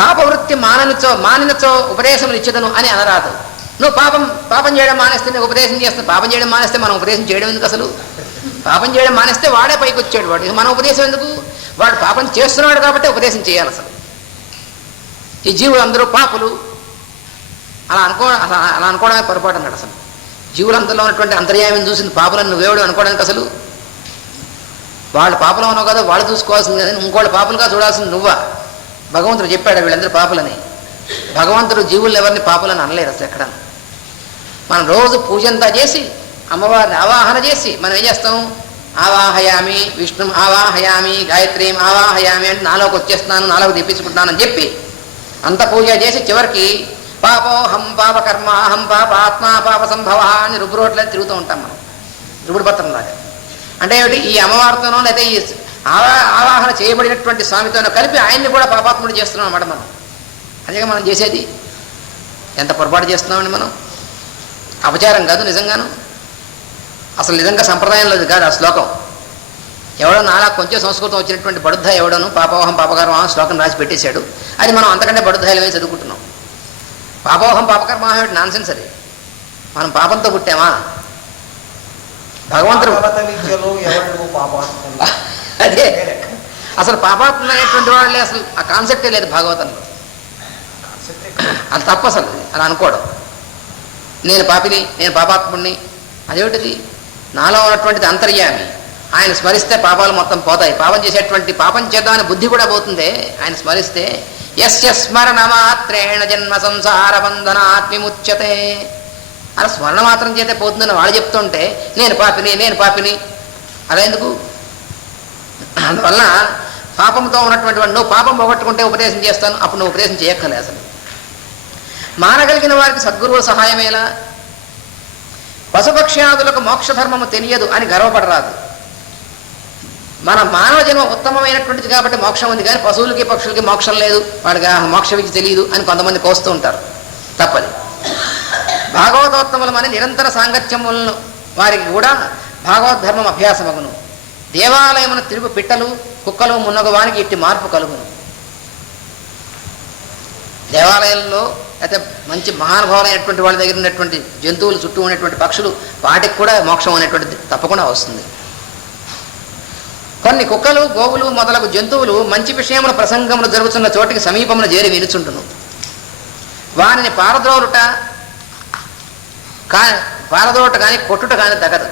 పాపవృత్తి మానినచో ఉపదేశములు ఇచ్చదను అని అనరాదు. నువ్వు పాపం చేయడం మానేస్తే నేను ఉపదేశం చేస్తాను. పాపం చేయడం మానేస్తే మనం ఉపదేశం చేయడం ఎందుకు? అసలు పాపం చేయడం మానేస్తే వాడే పైకి వచ్చాడు, వాడు మన ఉపదేశం ఎందుకు? వాడు పాపం చేస్తున్నాడు కాబట్టి ఉపదేశం చేయాలి. అసలు ఈ జీవులు అందరూ పాపులు అలా అనుకోవడమే పొరపాటు అన్నాడు. అసలు జీవులంతలో ఉన్నటువంటి అంతర్యామిని చూసింది పాపులను నువ్వేవుడు అనుకోవడానికి అసలు వాళ్ళు పాపలు ఉన్నావు కదా, వాళ్ళు చూసుకోవాల్సింది కదా, ఇంకోళ్ళు పాపలుగా చూడాల్సింది నువ్వా? భగవంతుడు చెప్పాడు వీళ్ళందరూ పాపులని. భగవంతుడు జీవులు ఎవరిని పాపులని అనలేరు అసలు ఎక్కడ. మనం రోజు పూజంతా చేసి అమ్మవారిని ఆవాహన చేసి మనం ఏం చేస్తాం? ఆవాహయామి విష్ణుం ఆవాహయామి గాయత్రీం ఆవాహయామి అంటే నాలోకి వచ్చేస్తున్నాను, నాలోకి తెప్పించుకుంటున్నాను అని చెప్పి అంత పూజ చేసి చివరికి పాపోహం పాపకర్మాహం పాపాత్మ పాప సంభవ అని రుబ్బురోట్లే తిరుగుతూ ఉంటాం మనం, రుబ్బుడు పత్రం లాగా. అంటే ఏమిటి? ఈ అమ్మవారితోనో లేదా ఈ ఆవాహన చేయబడినటువంటి స్వామితోనో కలిపి ఆయన్ని కూడా పాపాత్ముడు చేస్తున్నాం అన్నమాట మనం. అదేగా మనం చేసేది. ఎంత పొరపాటు చేస్తున్నామండి మనం. అపచారం కాదు నిజంగాను. అసలు నిజంగా సంప్రదాయంలో కాదు ఆ శ్లోకం. ఎవడో నాలా కొంచెం సంస్కృతం వచ్చినటువంటి బడుద్ధ ఎవడను పాపోహం పాపకర్మ శ్లోకం రాసి పెట్టేశాడు. అది మనం అంతకంటే బడుద్ధాయిలమే చదువుకుంటున్నాం. పాపోహం పాపకర్మ నాన్ సెన్స్ అది. మనం పాపంతో పుట్టామా? భగవంతుడు అదే అసలు పాపాత్మ అనేటువంటి వాళ్ళే అసలు ఆ కాన్సెప్టే లేదు భాగవతంలో. అది తప్పు అసలు అలా అనుకోవడం. నేను పాపిని, నేను పాపాత్ముడిని. అదేమిటిది? నాలో ఉన్నటువంటిది అంతర్యామి. ఆయన స్మరిస్తే పాపాలు మొత్తం పోతాయి. పాపం చేసేటువంటి పాపం చేద్దామని బుద్ధి కూడా పోతుంది ఆయన స్మరిస్తే. యస్య స్మరణ మాత్రేణ జన్మ సంసార బంధనాత్ విముచ్యతే. అలా స్మరణ మాత్రం చేతే పోతుందని వాళ్ళు చెప్తుంటే నేను పాపిని అలా ఎందుకు? అందువల్ల పాపంతో ఉన్నటువంటి వాడు నువ్వు పాపం పోగొట్టుకుంటే ఉపదేశం చేస్తాను, అప్పుడు నువ్వు ఉపదేశం చేయక్కలే. అసలు మానగలిగిన వారికి సద్గురువుల సహాయమేలా? పశుపక్ష్యాదులకు మోక్షధర్మము తెలియదు అని గర్వపడరాదు. మన మానవ జన్మ ఉత్తమమైనటువంటిది కాబట్టి మోక్షం ఉంది, కానీ పశువులకి పక్షులకి మోక్షం లేదు, వాడికి మోక్ష విద్య తెలియదు అని కొంతమంది కోస్తూ ఉంటారు. తప్పది. భాగవతోత్తములమని నిరంతర సాంగత్యం వలన వారికి కూడా భాగవద్ధర్మం అభ్యాసమగును. దేవాలయమున తిరుగు పిట్టలు కుక్కలు మున్నగవానికి ఇట్టి మార్పు కలుగును. దేవాలయంలో అయితే మంచి మహానుభావులైనటువంటి వాళ్ళ దగ్గర ఉన్నటువంటి జంతువులు చుట్టూ ఉన్నటువంటి పక్షులు వాటికి కూడా మోక్షం అనేటువంటిది తప్పకుండా వస్తుంది. కొన్ని కుక్కలు గోవులు మొదలగు జంతువులు మంచి విషయముల ప్రసంగములు జరుగుతున్న చోటికి సమీపమున చేరి వినుచుంటును. వారిని పారద్రోలుట కానీ కొట్టుట కానీ తగదు.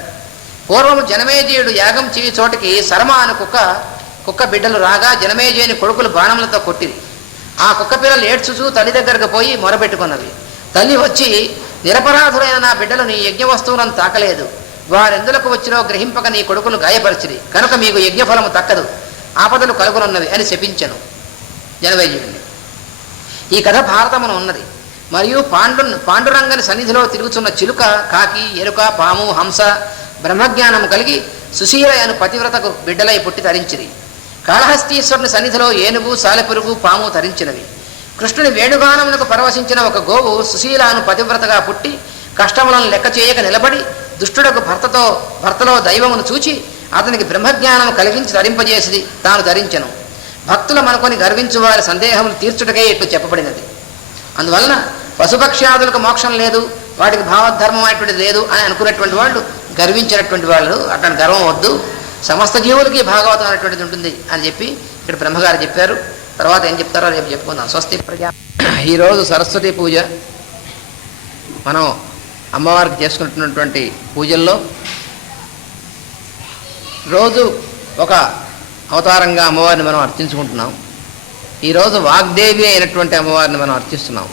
పూర్వము జనమేజయుడు యాగం చేయి చోటికి శర్మ అని కుక్క బిడ్డలు రాగా జనమేజయుని కొడుకులు బాణములతో కొట్టిరి. ఆ కుక్క పిల్లలు ఏడ్చుచూ తల్లి దగ్గరకు పోయి మొరబెట్టుకున్నవి. తల్లి వచ్చి, నిరపరాధులైన నా బిడ్డలు నీ యజ్ఞ వస్తువులను తాకలేదు, వారెందులకు వచ్చినో గ్రహింపక నీ కొడుకులు గాయపరిచిరి, కనుక మీకు యజ్ఞఫలము తక్కదు, ఆపదలు కలుగునున్నవి అని శపించెను జనమేజయుడిని. ఈ కథ భారతమున ఉన్నది. మరియు పాండురంగని సన్నిధిలో తిరుగుతున్న చిలుక, కాకి, ఎరుక, పాము, హంస బ్రహ్మజ్ఞానము కలిగి సుశీల అను పతివ్రతకు బిడ్డలై పుట్టి తరించిరి. కాళహస్తీశ్వరుని సన్నిధిలో ఏనుగు, సాలెపురుగు, పాము తరించినవి. కృష్ణుని వేణుగానమునకు పరవశించిన ఒక గోవు సుశీలాను పతివ్రతగా పుట్టి కష్టములను లెక్క చేయక నిలబడి దుష్టుడకు భర్తలో దైవమును చూచి అతనికి బ్రహ్మజ్ఞానము కలిగించి తరింపజేసి తాను ధరించెను. భక్తుల మనకొని గర్వించు వారి సందేహములు తీర్చుటకే ఇట్లు చెప్పబడినది. అందువలన పశుపక్ష్యాదులకు మోక్షం లేదు, వాటికి భావధర్మం అనేటువంటిది లేదు అని అనుకున్నటువంటి వాళ్ళు గర్వించినటువంటి వాళ్ళు. అట్లాంటి గర్వం వద్దు, సమస్త జీవులకి భాగవతం అనేటువంటిది ఉంటుంది అని చెప్పి ఇక్కడ బ్రహ్మగారు చెప్పారు. తర్వాత ఏం చెప్తారో రేపు చెప్పుకుందాం. స్వస్తి ప్రజా. ఈరోజు సరస్వతి పూజ మనం అమ్మవారికి చేసుకుంటున్నటువంటి పూజల్లో రోజు ఒక అవతారంగా అమ్మవారిని మనం అర్చించుకుంటున్నాం. ఈరోజు వాగ్దేవి అయినటువంటి అమ్మవారిని మనం అర్చిస్తున్నాం.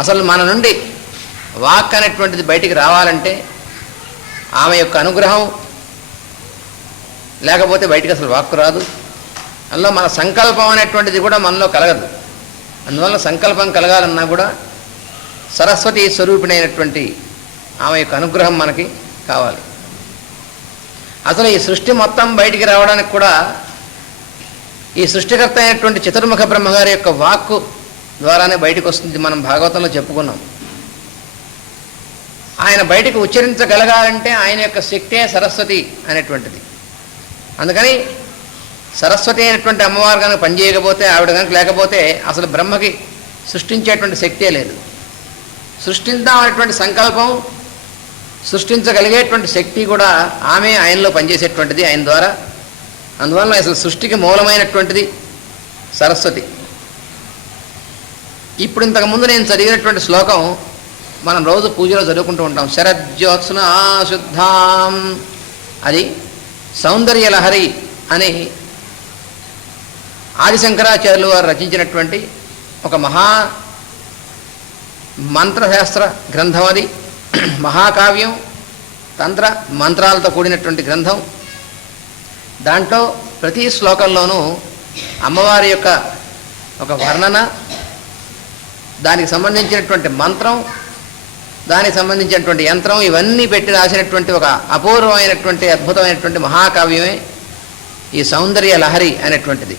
అసలు మన నుండి వాక్ అనేటువంటిది బయటికి రావాలంటే ఆమె యొక్క అనుగ్రహం లేకపోతే బయటికి అసలు వాక్కు రాదు. అందులో మన సంకల్పం అనేటువంటిది కూడా మనలో కలగదు. అందువల్ల సంకల్పం కలగాలన్నా కూడా సరస్వతి స్వరూపిణైనటువంటి ఆమె యొక్క అనుగ్రహం మనకి కావాలి. అసలు ఈ సృష్టి మొత్తం బయటికి రావడానికి కూడా ఈ సృష్టికర్త అయినటువంటి చతుర్ముఖ బ్రహ్మగారి యొక్క వాక్కు ద్వారానే బయటకు వస్తుంది. మనం భాగవతంలో చెప్పుకున్నాం. ఆయన బయటికి ఉచ్చరించగలగాలంటే ఆయన యొక్క శక్తే సరస్వతి అనేటువంటిది. అందుకని సరస్వతి అయినటువంటి అమ్మవారు కనుక పనిచేయకపోతే, ఆవిడ కనుక లేకపోతే అసలు బ్రహ్మకి సృష్టించేటువంటి శక్తే లేదు. సృష్టించామనేటువంటి సంకల్పం, సృష్టించగలిగేటువంటి శక్తి కూడా ఆమె ఆయనలో పనిచేసేటువంటిది, ఆయన ద్వారా. అందువల్ల అసలు సృష్టికి మూలమైనటువంటిది సరస్వతి. ఇప్పుడు ఇంతకుముందు నేను చదివినటువంటి శ్లోకం మనం రోజు పూజలో చదువుకుంటూ ఉంటాం. శరజ్యోత్స్నా శుద్ధాం, అది సౌందర్య లహరి అని ఆదిశంకరాచార్యులు వారు రచించినటువంటి ఒక మహా మంత్రశాస్త్ర గ్రంథం. అది మహాకావ్యం, తంత్ర మంత్రాలతో కూడినటువంటి గ్రంథం. దాంట్లో ప్రతి శ్లోకంలోనూ అమ్మవారి యొక్క ఒక వర్ణన, దానికి సంబంధించినటువంటి మంత్రం, దానికి సంబంధించినటువంటి యంత్రం, ఇవన్నీ పెట్టి రాసినటువంటి ఒక అపూర్వమైనటువంటి అద్భుతమైనటువంటి మహాకావ్యమే ఈ సౌందర్య లహరి అనేటువంటిది.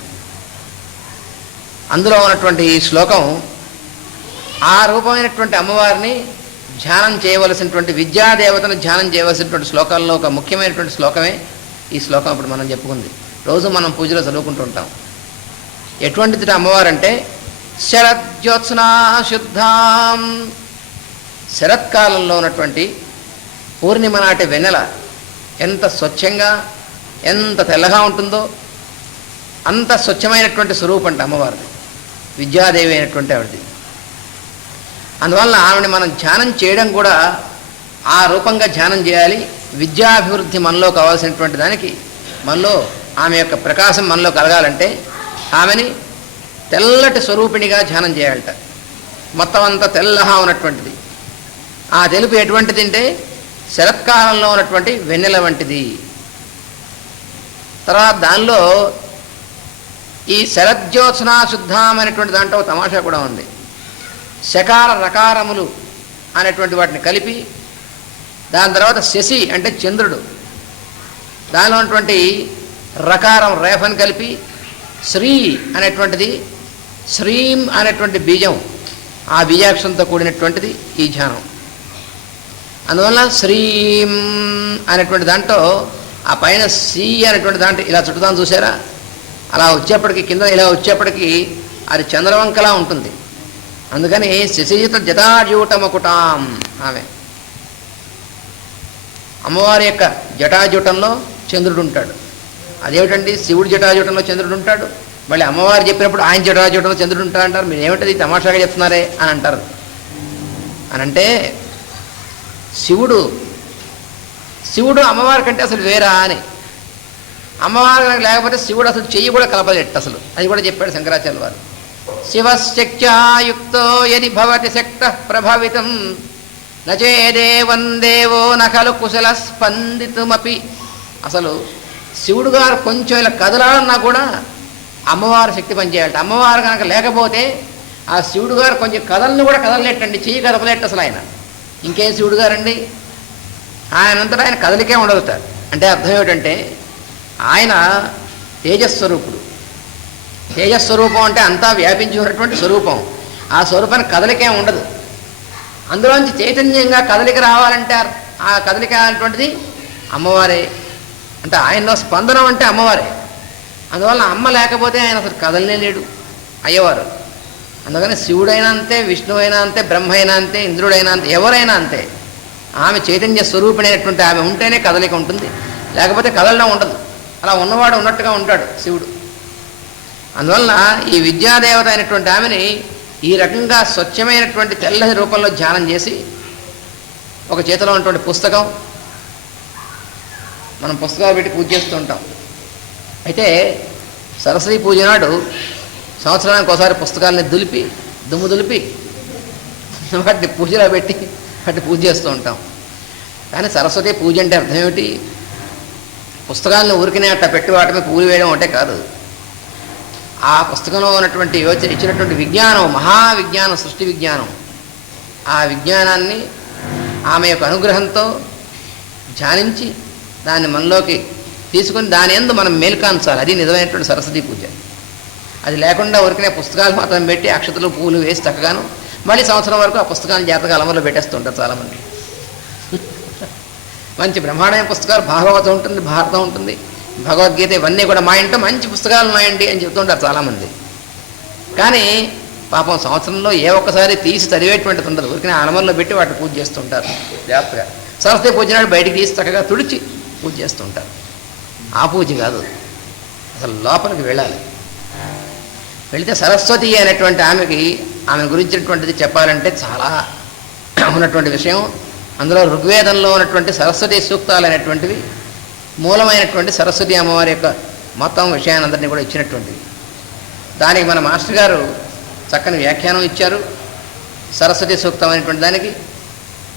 అందులో ఉన్నటువంటి ఈ శ్లోకం ఆ రూపమైనటువంటి అమ్మవారిని ధ్యానం చేయవలసినటువంటి, విద్యాదేవతను ధ్యానం చేయవలసినటువంటి శ్లోకాల్లో ఒక ముఖ్యమైనటువంటి శ్లోకమే ఈ శ్లోకం. ఇప్పుడు మనం చెప్పుకుంది, రోజు మనం పూజలో చదువుకుంటూ ఉంటాం. ఎటువంటిది అమ్మవారంటే శరజ్యోత్స్నా శుద్ధాం, శరత్కాలంలో ఉన్నటువంటి పూర్ణిమ నాటి వెన్నెల ఎంత స్వచ్ఛంగా ఎంత తెల్లగా ఉంటుందో అంత స్వచ్ఛమైనటువంటి స్వరూపం అంటే అమ్మవారిది, విద్యాదేవి అయినటువంటి ఆవిడది. అందువల్ల ఆవిడని మనం ధ్యానం చేయడం కూడా ఆ రూపంగా ధ్యానం చేయాలి. విద్యాభివృద్ధి మనలో కావాల్సినటువంటి దానికి, మనలో ఆమె యొక్క ప్రకాశం మనలో కలగాలంటే ఆమెని తెల్లటి స్వరూపిణిగా ధ్యానం చేయాలట. మొత్తం అంతా తెల్లగా ఉన్నటువంటిది. ఆ తెలుపు ఎటువంటిది అంటే శరత్కాలంలో ఉన్నటువంటి వెన్నెల వంటిది. తర్వాత దానిలో ఈ శరజ్యోత్స్నా శుద్ధాం అనేటువంటి దాంట్లో తమాషా కూడా ఉంది. శకార రకారములు అనేటువంటి వాటిని కలిపి, దాని తర్వాత శశి అంటే చంద్రుడు, దానిలో ఉన్నటువంటి రకారం రేఫని కలిపి శ్రీ అనేటువంటిది, శ్రీం అనేటువంటి బీజం, ఆ బీజాక్షరంతో కూడినటువంటిది ఈ ధ్యానం. అందువల్ల శ్రీం అనేటువంటి దాంట్లో ఆ పైన సి అనేటువంటి దాంట్లో ఇలా చుట్టుదాం చూసారా, అలా వచ్చేప్పటికి కింద ఇలా వచ్చేప్పటికి అది చంద్రవంకలా ఉంటుంది. అందుకని శశిజిత జటాజూటమకుటాం, ఆమె అమ్మవారి యొక్క జటాజూటంలో చంద్రుడు ఉంటాడు. అదేమిటండి, శివుడి జటాజూటంలో చంద్రుడు ఉంటాడు, మళ్ళీ అమ్మవారు చెప్పినప్పుడు ఆయన జటాజూటంలో చంద్రుడు ఉంటాడు అంటారు. మీరు ఏమిటది తమాషాగా చెప్తున్నారే అని అంటారు. అనంటే శివుడు అమ్మవారి కంటే అసలు వేరా అని, అమ్మవారు లేకపోతే శివుడు అసలు చెయ్యి కూడా కలపలేట్టు అసలు, అది కూడా చెప్పాడు శంకరాచార్యుల వారు. శివశ్చక్త్యాయుక్తో యది భవతి శక్త ప్రభవితం నచేదేవం దేవో నఖలు కుశల స్పందితుమపి. అసలు శివుడు గారు కొంచెం ఇలా కదలాలన్నా కూడా అమ్మవారు శక్తి పనిచేయాలట. అమ్మవారు కనుక లేకపోతే ఆ శివుడు గారు కొంచెం కదలను కూడా కదలలేటండి, చెయ్యి కదపలేట అసలు ఆయన. ఇంకేం శివుడు గారండి, ఆయనంతటా ఆయన కదలికే ఉండదుట. అంటే అర్థం ఏమిటంటే ఆయన తేజస్వరూపుడు. తేజస్వరూపం అంటే అంతా వ్యాపించి ఉన్నటువంటి స్వరూపం. ఆ స్వరూపానికి కదలికే ఉండదు. అందులోంచి చైతన్యంగా కదలిక రావాలంటే ఆ కదలిక అనేటువంటిది అమ్మవారే. అంటే ఆయనలో స్పందనం అంటే అమ్మవారే. అందువల్ల అమ్మ లేకపోతే ఆయన అసలు కదలనే లేడు అయ్యవారు. అందుకని శివుడైనా అంతే, విష్ణువు అయినా అంతే, బ్రహ్మ అయినా అంతే, ఇంద్రుడైనా అంతే, ఎవరైనా అంతే. ఆమె చైతన్య స్వరూపిణైనటువంటి ఆమె ఉంటేనే కదలిక ఉంటుంది, లేకపోతే కదలడం ఉండదు. అలా ఉన్నవాడు ఉన్నట్టుగా ఉంటాడు శివుడు. అందువలన ఈ విద్యాదేవత అయినటువంటి ఆమెని ఈ రకంగా స్వచ్ఛమైనటువంటి తెల్లని రూపంలో ధ్యానం చేసి, ఒక చేతిలో ఉన్నటువంటి పుస్తకం, మనం పుస్తకాలు పెట్టి పూజ చేస్తూ ఉంటాం. అయితే సరస్వతి పూజ నాడు సంవత్సరానికి ఒకసారి పుస్తకాలని దుమ్ము దులిపి వాటిని పూజలో పెట్టి వాటిని పూజ చేస్తూ ఉంటాం. కానీ సరస్వతి పూజ అంటే అర్థం ఏమిటి? పుస్తకాలను ఊరికినే అట్లా పెట్టి వాటి మీద పూలు వేయడం అంటే కాదు. ఆ పుస్తకంలో ఉన్నటువంటి ఇచ్చినటువంటి విజ్ఞానం, మహావిజ్ఞానం, సృష్టి విజ్ఞానం, ఆ విజ్ఞానాన్ని ఆమె యొక్క అనుగ్రహంతో ధ్యానించి దాన్ని మనలోకి తీసుకుని దాని యందు మనం మేల్కాంచాలి. అది నిజమైనటువంటి సరస్వతి పూజ. అది లేకుండా ఊరికనే పుస్తకాలు మాత్రం పెట్టి అక్షతలు పూలు వేసి చక్కగాను మళ్ళీ సంవత్సరం వరకు ఆ పుస్తకాలను జాతక అలమలో పెట్టేస్తుంటారు చాలామంది. మంచి బ్రహ్మాండమైన పుస్తకాలు, భాగవతం ఉంటుంది, భారతం ఉంటుంది, భగవద్గీత, ఇవన్నీ కూడా మా ఇంట్లో మంచి పుస్తకాలు ఉన్నాయండి అని చెప్తుంటారు చాలామంది. కానీ పాపం సంవత్సరంలో ఏ ఒక్కసారి తీసి చదివేటువంటిది ఉండదు. ఊరికనే అలమల్లో పెట్టి వాటిని పూజ చేస్తుంటారు జాగ్రత్తగా. సరస్వతి పూజ నాడు బయటికి తీసి చక్కగా తుడిచి పూజ చేస్తుంటారు. ఆ పూజ కాదు, అసలు లోపలికి వెళ్ళాలి. వెళితే సరస్వతి అనేటువంటి ఆమె గురించినటువంటిది చెప్పాలంటే చాలా ఉన్నటువంటి విషయం. అందులో ఋగ్వేదంలో ఉన్నటువంటి సరస్వతి సూక్తాలు అనేటువంటివి మూలమైనటువంటి సరస్వతి అమ్మవారి యొక్క మొత్తం విషయాన్ని అందరినీ కూడా ఇచ్చినటువంటిది. దానికి మన మాస్టర్ గారు చక్కని వ్యాఖ్యానం ఇచ్చారు. సరస్వతి సూక్తం అనేటువంటి దానికి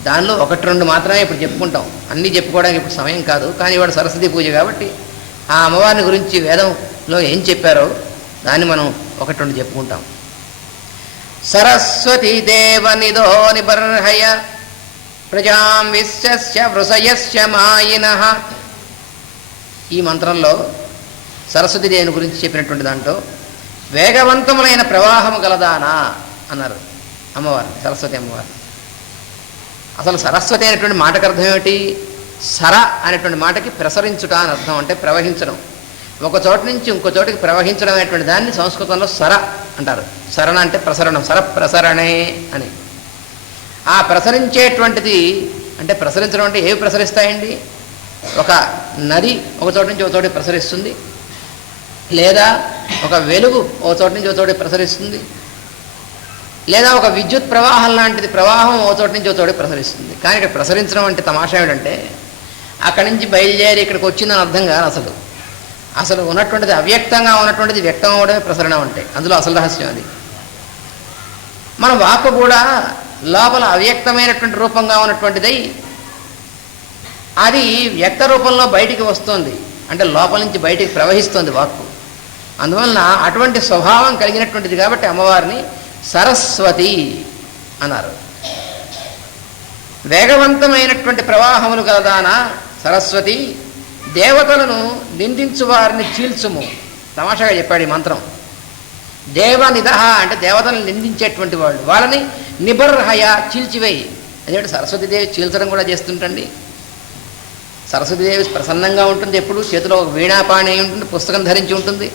దానిలో 1-2 మాత్రమే ఇప్పుడు చెప్పుకుంటాం. అన్నీ చెప్పుకోవడానికి ఇప్పుడు సమయం కాదు. కానీ ఇవాడు సరస్వతి పూజ కాబట్టి ఆ అమ్మవారిని గురించి వేదంలో ఏం చెప్పారో దాన్ని మనం 1-2 చెప్పుకుంటాం. సరస్వతి దేవ నిదో నిబర్హయ ప్రజాం విశ్వస్య వృషయస్య మాయినః. ఈ మంత్రంలో సరస్వతి దేవిని గురించి చెప్పినటువంటి దాంట్లో వేగవంతములైన ప్రవాహము గలదానా అన్నారు అమ్మవారిని, సరస్వతి అమ్మవారిని. అసలు సరస్వతి అనేటువంటి మాటకు అర్థం ఏమిటి? సర అనేటువంటి మాటకి ప్రసరించుట అని అర్థం, అంటే ప్రవహించడం. ఒక చోటు నుంచి ఇంకో చోటికి ప్రవహించడం అనేటువంటి దాన్ని సంస్కృతంలో సర అంటారు. సరణ అంటే ప్రసరణం, సర ప్రసరణే అని. ఆ ప్రసరించేటువంటిది అంటే ప్రసరించడం అంటే ఏవి ప్రసరిస్తాయండి? ఒక నది ఒక చోటు నుంచి ఒక చోటికి ప్రసరిస్తుంది, లేదా ఒక వెలుగు ఒక చోటు నుంచి ఒక చోటికి ప్రసరిస్తుంది, లేదా ఒక విద్యుత్ ప్రవాహం లాంటిది ప్రవాహం ఓ చోటు నుంచి ఓ చోటికి ప్రసరిస్తుంది. కానీ ఇక్కడ ప్రసరించడం అంటే తమాషా ఏమిటంటే అక్కడి నుంచి బయలుదేరి ఇక్కడికి వచ్చిందని అర్థం కాదు. అసలు ఉన్నటువంటిది అవ్యక్తంగా ఉన్నటువంటిది వ్యక్తం అవ్వడమే ప్రసరణం అంటే. అందులో అసలు రహస్యం అది. మన వాక్కు కూడా లోపల అవ్యక్తమైనటువంటి రూపంగా ఉన్నటువంటిదై అది వ్యక్త రూపంలో బయటికి వస్తుంది, అంటే లోపల నుంచి బయటికి ప్రవహిస్తుంది వాక్కు. అందువలన అటువంటి స్వభావం కలిగినటువంటిది కాబట్టి అమ్మవారిని సరస్వతి అన్నారు. వేగవంతమైనటువంటి ప్రవాహములు కలదానా సరస్వతి, దేవతలను నిందించు వారిని చీల్చుము. తమాషాగా చెప్పాడు ఈ మంత్రం. దేవనిదహ అంటే దేవతలను నిందించేటువంటి వాళ్ళు, వాళ్ళని నిబర్హయ చీల్చివేయి. అదేంటి సరస్వతీదేవి చీల్చడం కూడా చేస్తుంటండి. సరస్వతీదేవి ప్రసన్నంగా ఉంటుంది, ఎప్పుడు చేతిలో ఒక వీణాపాణి ఉంటుంది, పుస్తకం ధరించి ఉంటుంది.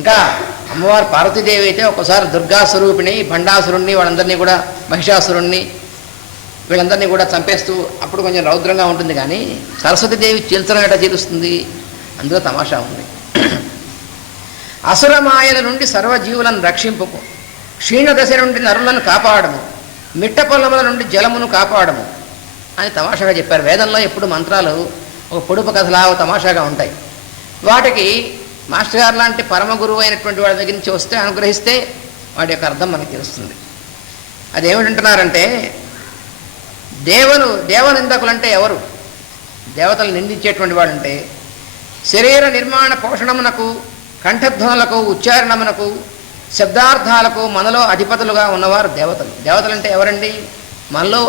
ఇంకా అమ్మవారు పార్వతీదేవి అయితే ఒక్కోసారి దుర్గా స్వరూపిణి భండాసురుణ్ణి వాళ్ళందరినీ కూడా మహిషాసురుణ్ణి వీళ్ళందరినీ కూడా చంపేస్తూ అప్పుడు కొంచెం రౌద్రంగా ఉంటుంది. కానీ సరస్వతీదేవి చీల్చడం ఎట్లా చీలుస్తుంది? అందులో తమాషా ఉంది. అసురమాయల నుండి సర్వజీవులను రక్షింపుకు, క్షీణదశ నుండి నరులను కాపాడము, మిట్ట పొలముల నుండి జలమును కాపాడము అని తమాషాగా చెప్పారు. వేదంలో ఎప్పుడు మంత్రాలు ఒక పొడుపు కథలా తమాషాగా ఉంటాయి. వాటికి మాస్టర్ గారు లాంటి పరమ గురువు అయినటువంటి వాడి దగ్గర నుంచి వస్తే అనుగ్రహిస్తే వాటి యొక్క అర్థం మనకు తెలుస్తుంది. అదేమిటంటున్నారంటే దేవనిందకులంటే ఎవరు? దేవతలు నిందించేటువంటి వాళ్ళంటే శరీర నిర్మాణ పోషణమునకు, కంఠధ్వనులకు, ఉచ్చారణమునకు, శబ్దార్థాలకు మనలో అధిపతులుగా ఉన్నవారు దేవతలు. దేవతలంటే ఎవరండి? మనలో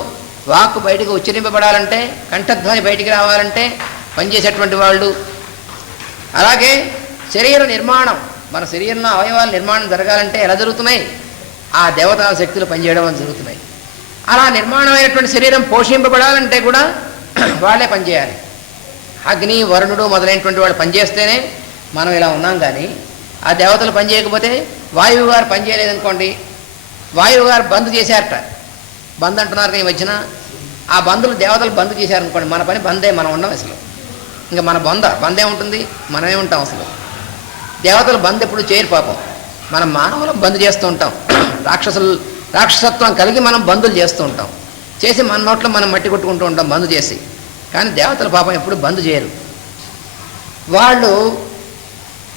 వాక్కు బయటకు ఉచ్చరింపబడాలంటే, కంఠధ్వని బయటికి రావాలంటే పనిచేసేటువంటి వాళ్ళు. అలాగే శరీర నిర్మాణం, మన శరీరంలో అవయవాల నిర్మాణం జరగాలంటే ఎలా జరుగుతున్నాయి? ఆ దేవతా శక్తులు పనిచేయడం వల్ల జరుగుతున్నాయి. అలా నిర్మాణమైనటువంటి శరీరం పోషింపబడాలంటే కూడా వాళ్ళే పనిచేయాలి. అగ్ని, వరుణుడు మొదలైనటువంటి వాళ్ళు పనిచేస్తేనే మనం ఇలా ఉన్నాం. కానీ ఆ దేవతలు పనిచేయకపోతే, వాయువు గారు పనిచేయలేదనుకోండి, వాయువు గారు బంద్ చేశారట. బంద్ అంటున్నారు ఈ మధ్యన. ఆ బందులు దేవతలు బంద్ చేశారనుకోండి, మన పని బందే, మనం ఉండం అసలు. ఇంకా మన బందే ఉంటుంది, మనమే ఉంటాం అసలు. దేవతలు బంద్ ఎప్పుడు చేయరు పాపం. మనం మానవులు బంద్ చేస్తూ ఉంటాం. రాక్షసత్వం కలిగి మనం బందులు చేస్తూ ఉంటాం. చేసి మన నోట్లో మనం మట్టి కొట్టుకుంటూ ఉంటాం బంద్ చేసి. కానీ దేవతలు పాపం ఎప్పుడు బంద్ చేయరు. వాళ్ళు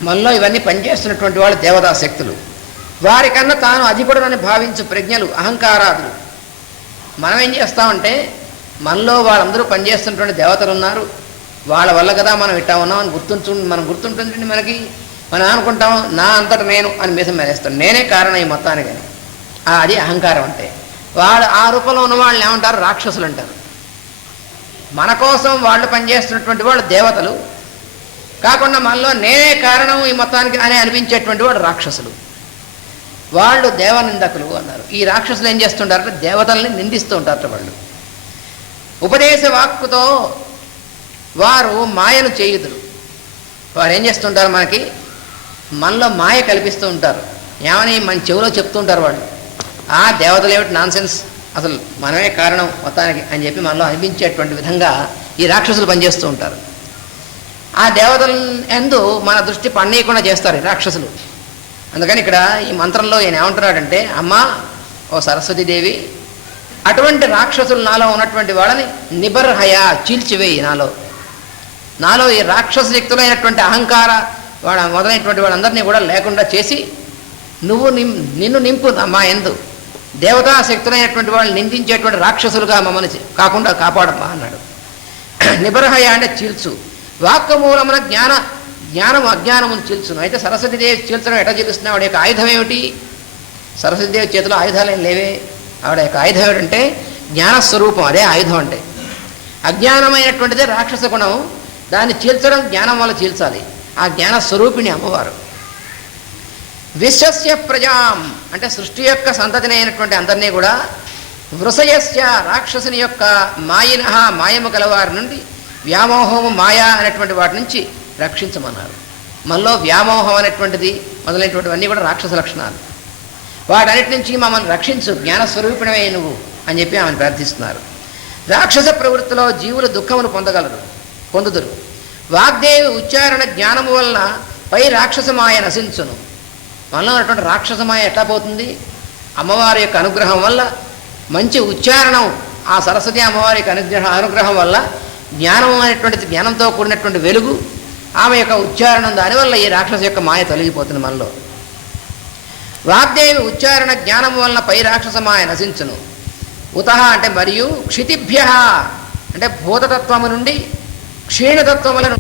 మనలో ఇవన్నీ పనిచేస్తున్నటువంటి వాళ్ళు దేవతా శక్తులు. వారికన్నా తాను అధికుడనని భావించు ప్రజ్ఞలు, అహంకారాదులు. మనం ఏం చేస్తామంటే మనలో వాళ్ళందరూ పనిచేస్తున్నటువంటి దేవతలు ఉన్నారు, వాళ్ళ వల్ల కదా మనం ఇట్టా ఉన్నాం అని గుర్తుంటుంది మనకి. మనం అనుకుంటాం నా అంతట నేను అని మీసం మేరేస్తాం, నేనే కారణం ఈ మొత్తానికి అని. అది అహంకారం అంటే. వాళ్ళు ఆ రూపంలో ఉన్న వాళ్ళని ఏమంటారు? రాక్షసులు అంటారు. మన కోసం వాళ్ళు పనిచేస్తున్నటువంటి వాళ్ళు దేవతలు కాకుండా మనలో నేనే కారణం ఈ మొత్తానికి అని అనిపించేటువంటి వాడు రాక్షసులు. వాళ్ళు దేవనిందకులు అన్నారు. ఈ రాక్షసులు ఏం చేస్తుంటారంటే దేవతల్ని నిందిస్తూ ఉంటారట వాళ్ళు. ఉపదేశ వాక్కుతో వారు మాయను చేయుదురు. వారు ఏం చేస్తుంటారు? మనలో మాయ కల్పిస్తూ ఉంటారు. ఏమని మన చెవిలో చెప్తుంటారు వాళ్ళు. ఆ దేవతలు ఏమిటి నాన్సెన్స్, అసలు మనమే కారణం మొత్తానికి అని చెప్పి మనలో అనిపించేటువంటి విధంగా ఈ రాక్షసులు పనిచేస్తూ ఉంటారు. ఆ దేవతల యందు మన దృష్టి పన్నీయకుండా చేస్తారు ఈ రాక్షసులు. అందుకని ఇక్కడ ఈ మంత్రంలో ఈయన ఏమంటున్నాడంటే, అమ్మా ఓ సరస్వతీదేవి, అటువంటి రాక్షసులు నాలో ఉన్నటువంటి వాళ్ళని నిబర్హయ చీల్చివేయి నాలో. నాలో ఈ రాక్షస శక్తులైనటువంటి అహంకార మొదలైనటువంటి వాళ్ళందరినీ కూడా లేకుండా చేసి నువ్వు నిన్ను నింపు మా యందు దేవతా శక్తులైనటువంటి వాళ్ళు నిందించేటువంటి రాక్షసులుగా మమ్మల్ని కాకుండా కాపాడమ్మా అన్నాడు. నిబర్హయ అంటే చీల్చు. వాక్కు మూలమున జ్ఞానము అజ్ఞానమును చీల్చును. అయితే సరస్వతీదేవి చీల్చడం ఎట్లా చీలుస్తున్నావు? ఆవిడ యొక్క ఆయుధం ఏమిటి? సరస్వతీదేవి చేతిలో ఆయుధాలు ఏం లేవే. ఆవిడ యొక్క ఆయుధం ఏమిటంటే జ్ఞానస్వరూపం. అదే ఆయుధం అంటే. అజ్ఞానమైనటువంటిదే రాక్షస గుణం. దాన్ని చీల్చడం జ్ఞానం వల్ల చీల్చాలి. ఆ జ్ఞానస్వరూపిణి అమ్మవారు. విశ్వస్య ప్రజాం అంటే సృష్టి యొక్క సంతతిని అయినటువంటి అందరినీ కూడా వృషయస్య రాక్షసుని యొక్క మాయము గలవారి నుండి వ్యామోహము మాయా అనేటువంటి వాటి నుంచి రక్షించమన్నారు. మనలో వ్యామోహం అనేటువంటిది మొదలైనటువంటివన్నీ కూడా రాక్షస లక్షణాలు. వాటన్నిటి నుంచి మమ్మల్ని రక్షించు, జ్ఞానస్వరూపిణమే నువ్వు అని చెప్పి ఆమెను ప్రార్థిస్తున్నారు. రాక్షస ప్రవృత్తిలో జీవులు దుఃఖమును పొందుదురు. వాగ్దేవి ఉచ్చారణ జ్ఞానము వలన పై రాక్షసమాయ నశించును. మనలో ఉన్నటువంటి రాక్షసమాయ ఎట్లా పోతుంది? అమ్మవారి యొక్క అనుగ్రహం వల్ల, మంచి ఉచ్చారణం, ఆ సరస్వతి అమ్మవారి యొక్క అనుగ్రహం వల్ల జ్ఞానం అనేటువంటిది, జ్ఞానంతో కూడినటువంటి వెలుగు, ఆమె యొక్క ఉచ్చారణం, దానివల్ల ఈ రాక్షస యొక్క మాయ తొలగిపోతుంది మనలో. వాగ్దేవి ఉచ్చారణ జ్ఞానం వలన పై రాక్షసమాయ నశించును. ఉతహ అంటే మరియు, క్షితిభ్య అంటే భూతతత్వము నుండి క్షీణతత్వములను